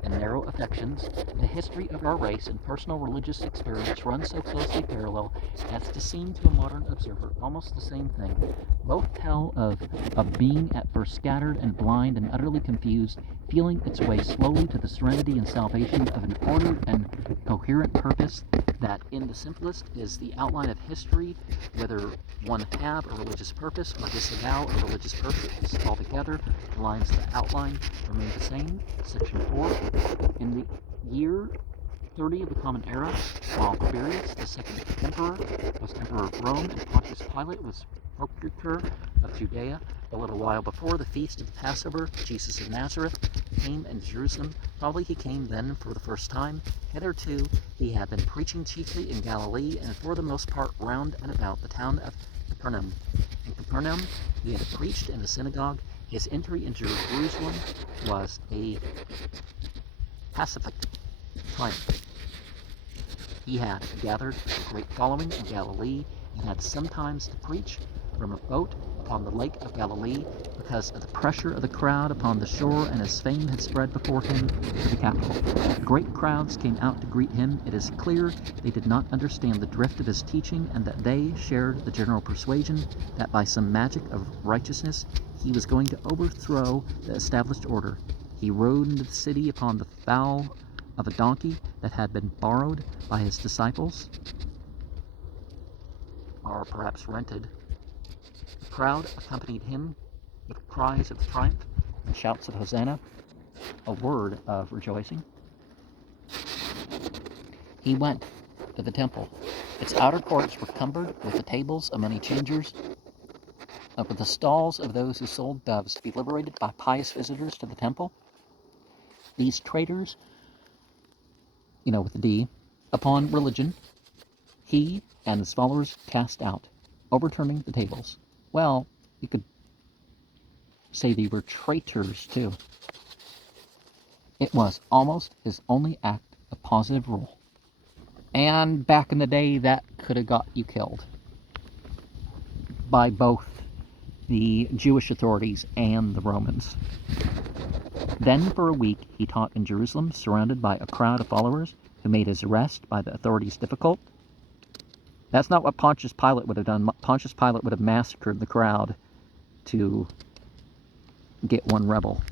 and narrow affections. The history of our race and personal religious experience run so closely parallel as to seem to a modern observer almost the same thing. Both tell of a being at first scattered and blind and utterly confused, feeling its way slowly to the serenity and salvation of an ordered and coherent purpose that, in the simplest, is the outline of history, whether one have a religious purpose or disavow a religious purpose altogether. The lines of the outline remain the same. Section 4. In the year 30 of the Common Era, while Quirinius, the second emperor, was emperor of Rome, and Pontius Pilate was procurator of Judea, a little while before the feast of the Passover, Jesus of Nazareth came in Jerusalem. Probably he came then for the first time. Hitherto he had been preaching chiefly in Galilee, and for the most part round and about the town of Capernaum. In Capernaum he had preached in the synagogue. His entry into Jerusalem was a pacific triumph. He had gathered a great following in Galilee, and had sometimes to preach from a boat upon the lake of Galilee because of the pressure of the crowd upon the shore, and his fame had spread before him to the capital. Great crowds came out to greet him. It is clear they did not understand the drift of his teaching, and that they shared the general persuasion that by some magic of righteousness he was going to overthrow the established order. He rode into the city upon the foal of a donkey that had been borrowed by his disciples, or perhaps rented. The crowd accompanied him with cries of triumph and shouts of Hosanna, a word of rejoicing. He went to the temple. Its outer courts were cumbered with the tables of money changers, with the stalls of those who sold doves to be liberated by pious visitors to the temple. These traders, with the D, upon religion, he and his followers cast out, overturning the tables. Well, you could say they were traitors too. It was almost his only act of positive rule. And back in the day, that could have got you killed by both the Jewish authorities and the Romans. Then for a week he taught in Jerusalem, surrounded by a crowd of followers who made his arrest by the authorities difficult. That's not what Pontius Pilate would have done. Pontius Pilate would have massacred the crowd to get one rebel,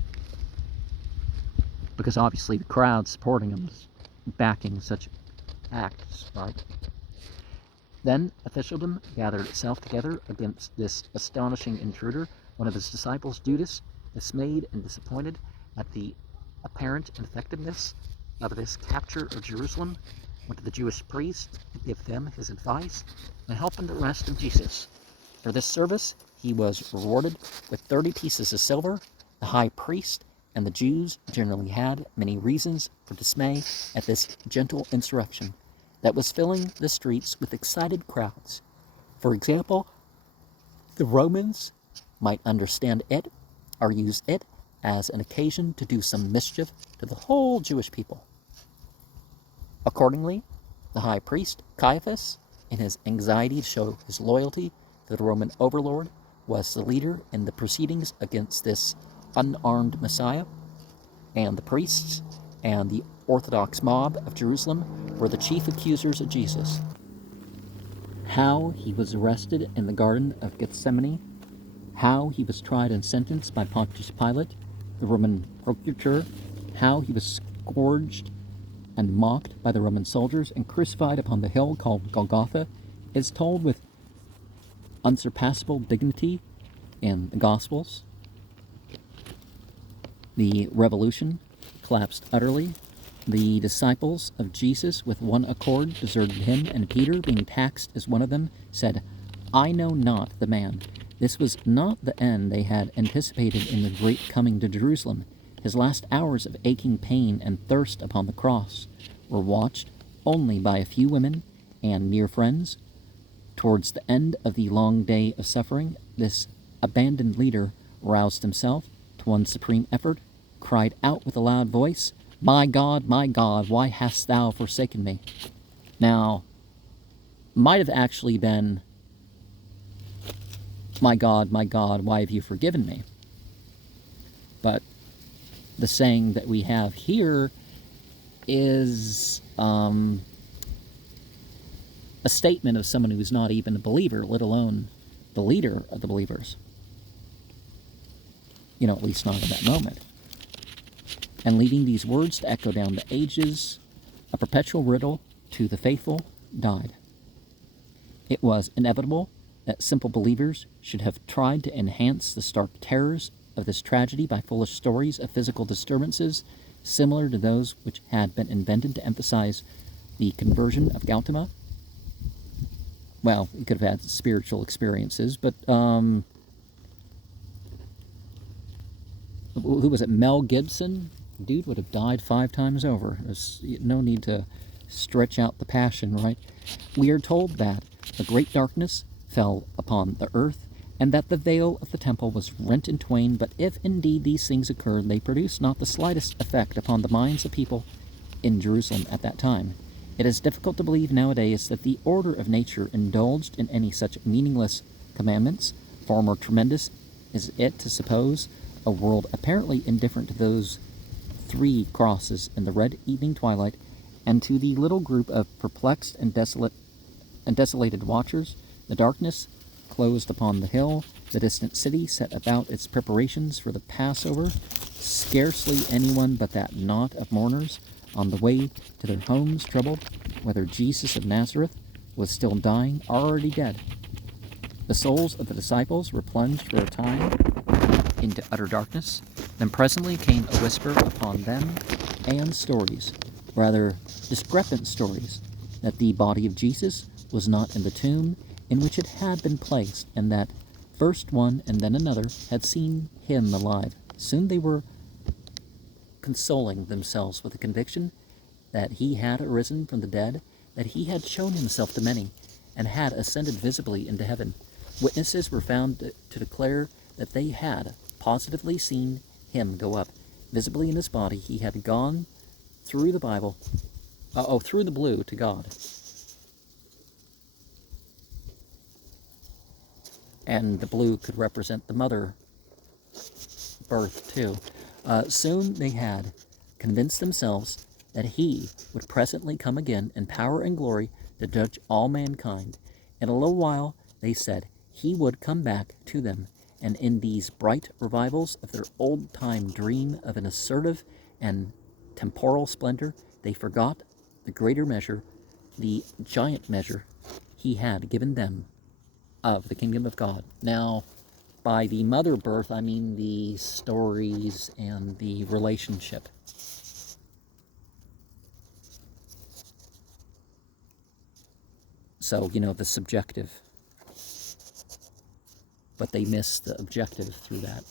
because obviously the crowd supporting him is backing such acts, right? Then officialdom gathered itself together against this astonishing intruder. One of his disciples, Judas, dismayed and disappointed at the apparent ineffectiveness of this capture of Jerusalem, went to the Jewish priests to give them his advice and help in the arrest of Jesus. For this service he was rewarded with 30 pieces of silver. The high priest and the Jews generally had many reasons for dismay at this gentle insurrection that was filling the streets with excited crowds. For example, the Romans might understand it or use it as an occasion to do some mischief to the whole Jewish people. Accordingly, the high priest, Caiaphas, in his anxiety to show his loyalty to the Roman overlord, was the leader in the proceedings against this unarmed Messiah, and the priests and the Orthodox mob of Jerusalem were the chief accusers of Jesus. How he was arrested in the Garden of Gethsemane, how he was tried and sentenced by Pontius Pilate, the Roman procurator, how he was scourged and mocked by the Roman soldiers and crucified upon the hill called Golgotha, is told with unsurpassable dignity in the Gospels. The revolution collapsed utterly. The disciples of Jesus with one accord deserted him, and Peter, being taxed as one of them, said, "I know not the man." This was not the end they had anticipated in the great coming to Jerusalem. His last hours of aching pain and thirst upon the cross were watched only by a few women and near friends. Towards the end of the long day of suffering, this abandoned leader roused himself to one supreme effort, cried out with a loud voice, my God, why hast thou forsaken me?" Now, might have actually been, my God, why have you forgiven me?" But the saying that we have here is a statement of someone who's not even a believer, let alone the leader of the believers. At least not in that moment. And leaving these words to echo down the ages, a perpetual riddle to the faithful died. It was inevitable that simple believers should have tried to enhance the stark terrors of this tragedy by foolish stories of physical disturbances similar to those which had been invented to emphasize the conversion of Gautama. Well, he could have had spiritual experiences, but who was it? Mel Gibson? Dude would have died 5 times over. There's no need to stretch out the passion, right? We are told that a great darkness fell upon the earth, and that the veil of the temple was rent in twain. But if indeed these things occurred, they produced not the slightest effect upon the minds of people in Jerusalem at that time. It is difficult to believe nowadays that the order of nature indulged in any such meaningless commandments. Far more tremendous is it to suppose a world apparently indifferent to those 3 crosses in the red evening twilight, and to the little group of perplexed and desolated watchers. The darkness closed upon the hill. The distant city set about its preparations for the Passover. Scarcely anyone but that knot of mourners on the way to their homes troubled whether Jesus of Nazareth was still dying or already dead. The souls of the disciples were plunged for a time into utter darkness. Then presently came a whisper upon them, and stories, rather discrepant stories, that the body of Jesus was not in the tomb in which it had been placed, and that first one and then another had seen him alive. Soon they were consoling themselves with the conviction that he had arisen from the dead, that he had shown himself to many, and had ascended visibly into heaven. Witnesses were found to declare that they had positively seen him go up. Visibly in his body, he had gone through the Bible, through the blue to God. And the blue could represent the mother birth too. Soon they had convinced themselves that he would presently come again in power and glory to judge all mankind. In a little while, they said, he would come back to them, and in these bright revivals of their old-time dream of an assertive and temporal splendor, they forgot the greater measure, the giant measure he had given them of the kingdom of God. Now, by the mother birth, I mean the stories and the relationship. So, the subjective. But they miss the objective through that.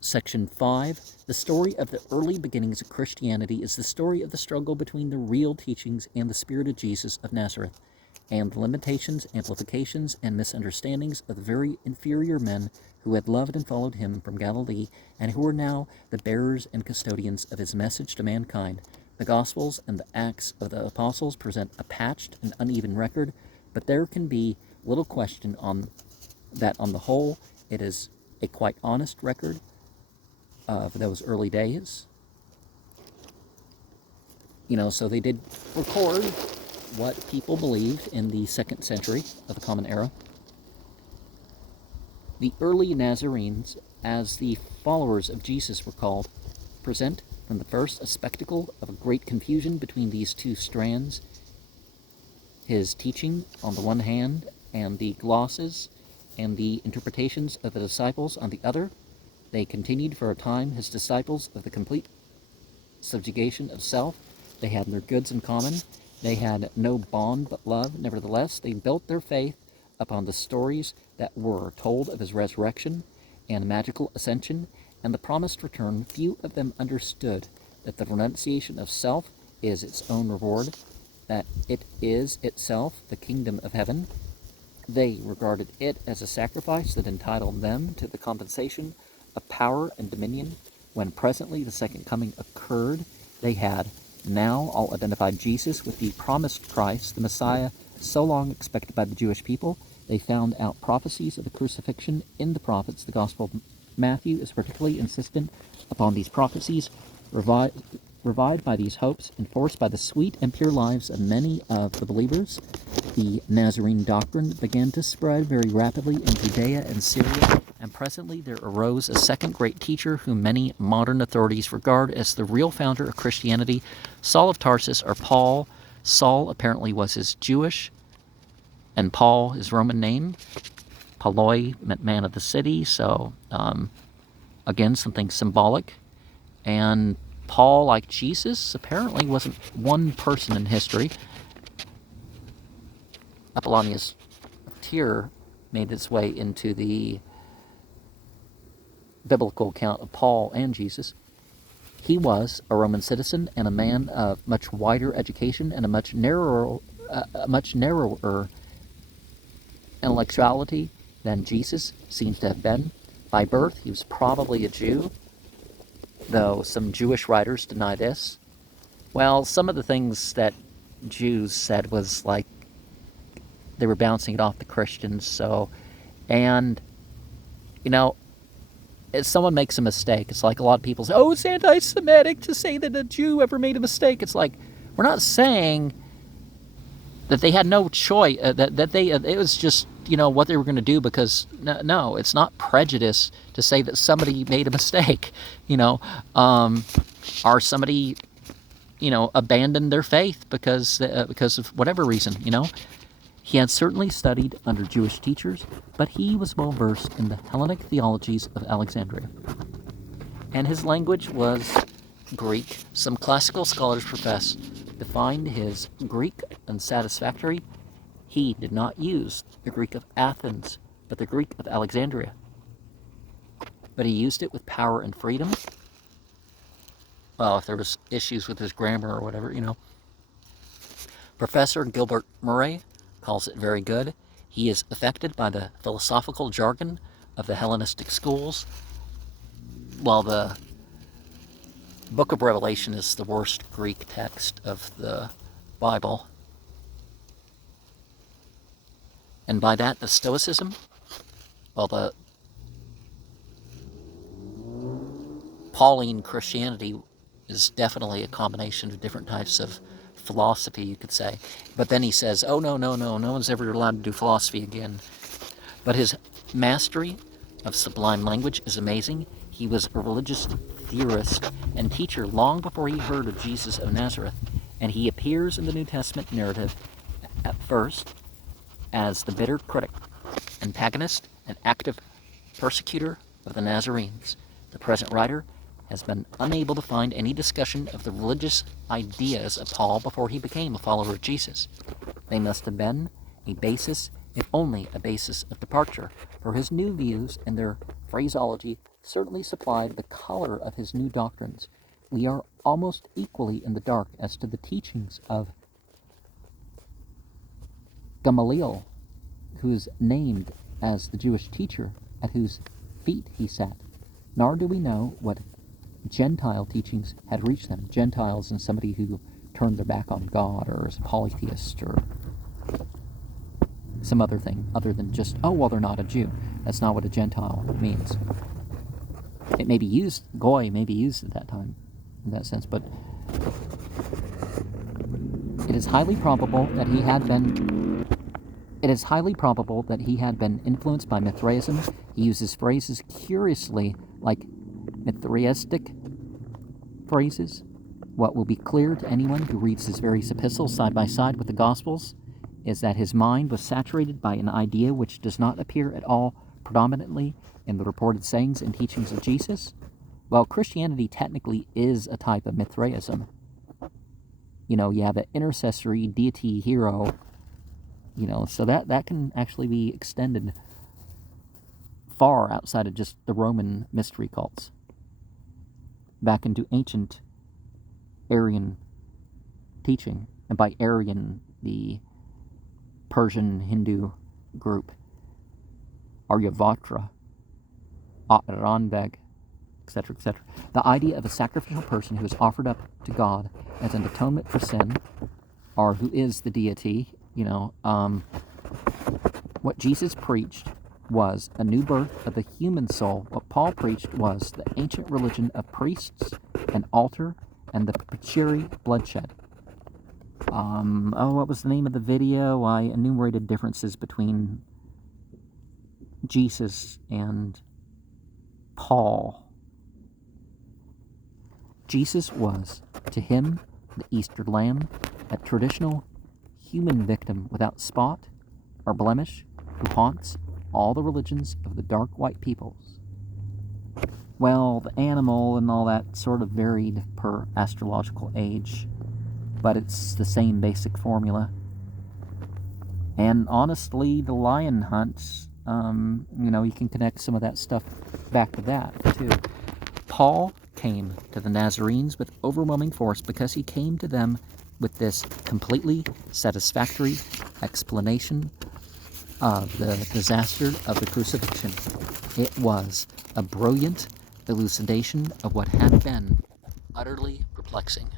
Section 5. The story of the early beginnings of Christianity is the story of the struggle between the real teachings and the spirit of Jesus of Nazareth, and the limitations, amplifications, and misunderstandings of the very inferior men who had loved and followed him from Galilee, and who were now the bearers and custodians of his message to mankind. The Gospels and the Acts of the Apostles present a patched and uneven record, but there can be little question on the whole, it is a quite honest record of those early days. So they did record what people believed in the 2nd century of the Common Era. The early Nazarenes, as the followers of Jesus were called, present from the first a spectacle of a great confusion between these 2 strands, his teaching on the one hand, and the glosses and the interpretations of the disciples on the other. They continued for a time his disciples of the complete subjugation of self. They had their goods in common. They had no bond but love. Nevertheless, they built their faith upon the stories that were told of his resurrection and magical ascension, and the promised return, few of them understood that the renunciation of self is its own reward, that it is itself the kingdom of heaven. They regarded it as a sacrifice that entitled them to the compensation of power and dominion. When presently the second coming occurred, they had now all identified Jesus with the promised Christ, the Messiah so long expected by the Jewish people. They found out prophecies of the crucifixion in the prophets. The Gospel of Matthew is particularly insistent upon these prophecies, revived by these hopes, enforced by the sweet and pure lives of many of the believers. The Nazarene doctrine began to spread very rapidly in Judea and Syria, and presently there arose a second great teacher whom many modern authorities regard as the real founder of Christianity, Saul of Tarsus, or Paul. Saul apparently was his Jewish, and Paul his Roman name. Pauloi meant man of the city, so again, something symbolic. And Paul, like Jesus, apparently wasn't one person in history. Apollonius of Tyre made its way into the biblical account of Paul and Jesus. He was a Roman citizen and a man of much wider education and a much narrower intellectuality than Jesus seems to have been. By birth, he was probably a Jew, though some Jewish writers deny this. Well, some of the things that Jews said was like they were bouncing it off the Christians. So, and, you know, if someone makes a mistake, it's like a lot of people say, oh, it's anti-Semitic to say that a Jew ever made a mistake. It's like, we're not saying that they had no choice, it was just, what they were going to do, because no, it's not prejudice to say that somebody made a mistake, or somebody, abandoned their faith because of whatever reason, He had certainly studied under Jewish teachers, but he was well versed in the Hellenic theologies of Alexandria. And his language was Greek. Some classical scholars defined his Greek unsatisfactory. He did not use the Greek of Athens, but the Greek of Alexandria. But he used it with power and freedom. Well, if there was issues with his grammar or whatever, Professor Gilbert Murray calls it very good. He is affected by the philosophical jargon of the Hellenistic schools, while the Book of Revelation is the worst Greek text of the Bible. And by that, the Stoicism, well, the Pauline Christianity is definitely a combination of different types of philosophy, you could say. But then he says, oh, no one's ever allowed to do philosophy again. But his mastery of sublime language is amazing. He was a religious theorist and teacher long before he heard of Jesus of Nazareth, and he appears in the New Testament narrative at first as the bitter critic, antagonist, and active persecutor of the Nazarenes. The present writer has been unable to find any discussion of the religious ideas of Paul before he became a follower of Jesus. They must have been a basis, if only a basis of departure, for his new views, and their phraseology certainly supplied the color of his new doctrines. We are almost equally in the dark as to the teachings of Gamaliel, who is named as the Jewish teacher at whose feet he sat, nor do we know what Gentile teachings had reached them. Gentiles and somebody who turned their back on God, or is a polytheist, or some other thing, other than just, oh, well, they're not a Jew. That's not what a Gentile means. It may be used, goy may be used at that time, in that sense, but it is highly probable that he had been influenced by Mithraism. He uses phrases curiously like Mithraistic phrases. What will be clear to anyone who reads his various epistles side by side with the Gospels is that his mind was saturated by an idea which does not appear at all predominantly in the reported sayings and teachings of Jesus. Well, Christianity technically is a type of Mithraism. You have an intercessory deity hero, so that can actually be extended far outside of just the Roman mystery cults. back into ancient Aryan teaching. And by Aryan, the Persian Hindu group, Aryavatra, Ranbeg, etc., etc. The idea of a sacrificial person who is offered up to God as an atonement for sin, or who is the deity, what Jesus preached was a new birth of the human soul. What Paul preached was the ancient religion of priests, an altar, and the propitiatory bloodshed. What was the name of the video? I enumerated differences between Jesus and Paul. Jesus was, to him, the Easter lamb, a traditional human victim without spot or blemish, who haunts all the religions of the dark white peoples. Well, the animal and all that sort of varied per astrological age, but it's the same basic formula. And honestly, the lion hunts, you can connect some of that stuff back to that, too. Paul came to the Nazarenes with overwhelming force because he came to them with this completely satisfactory explanation of the disaster of the crucifixion. It was a brilliant elucidation of what had been utterly perplexing.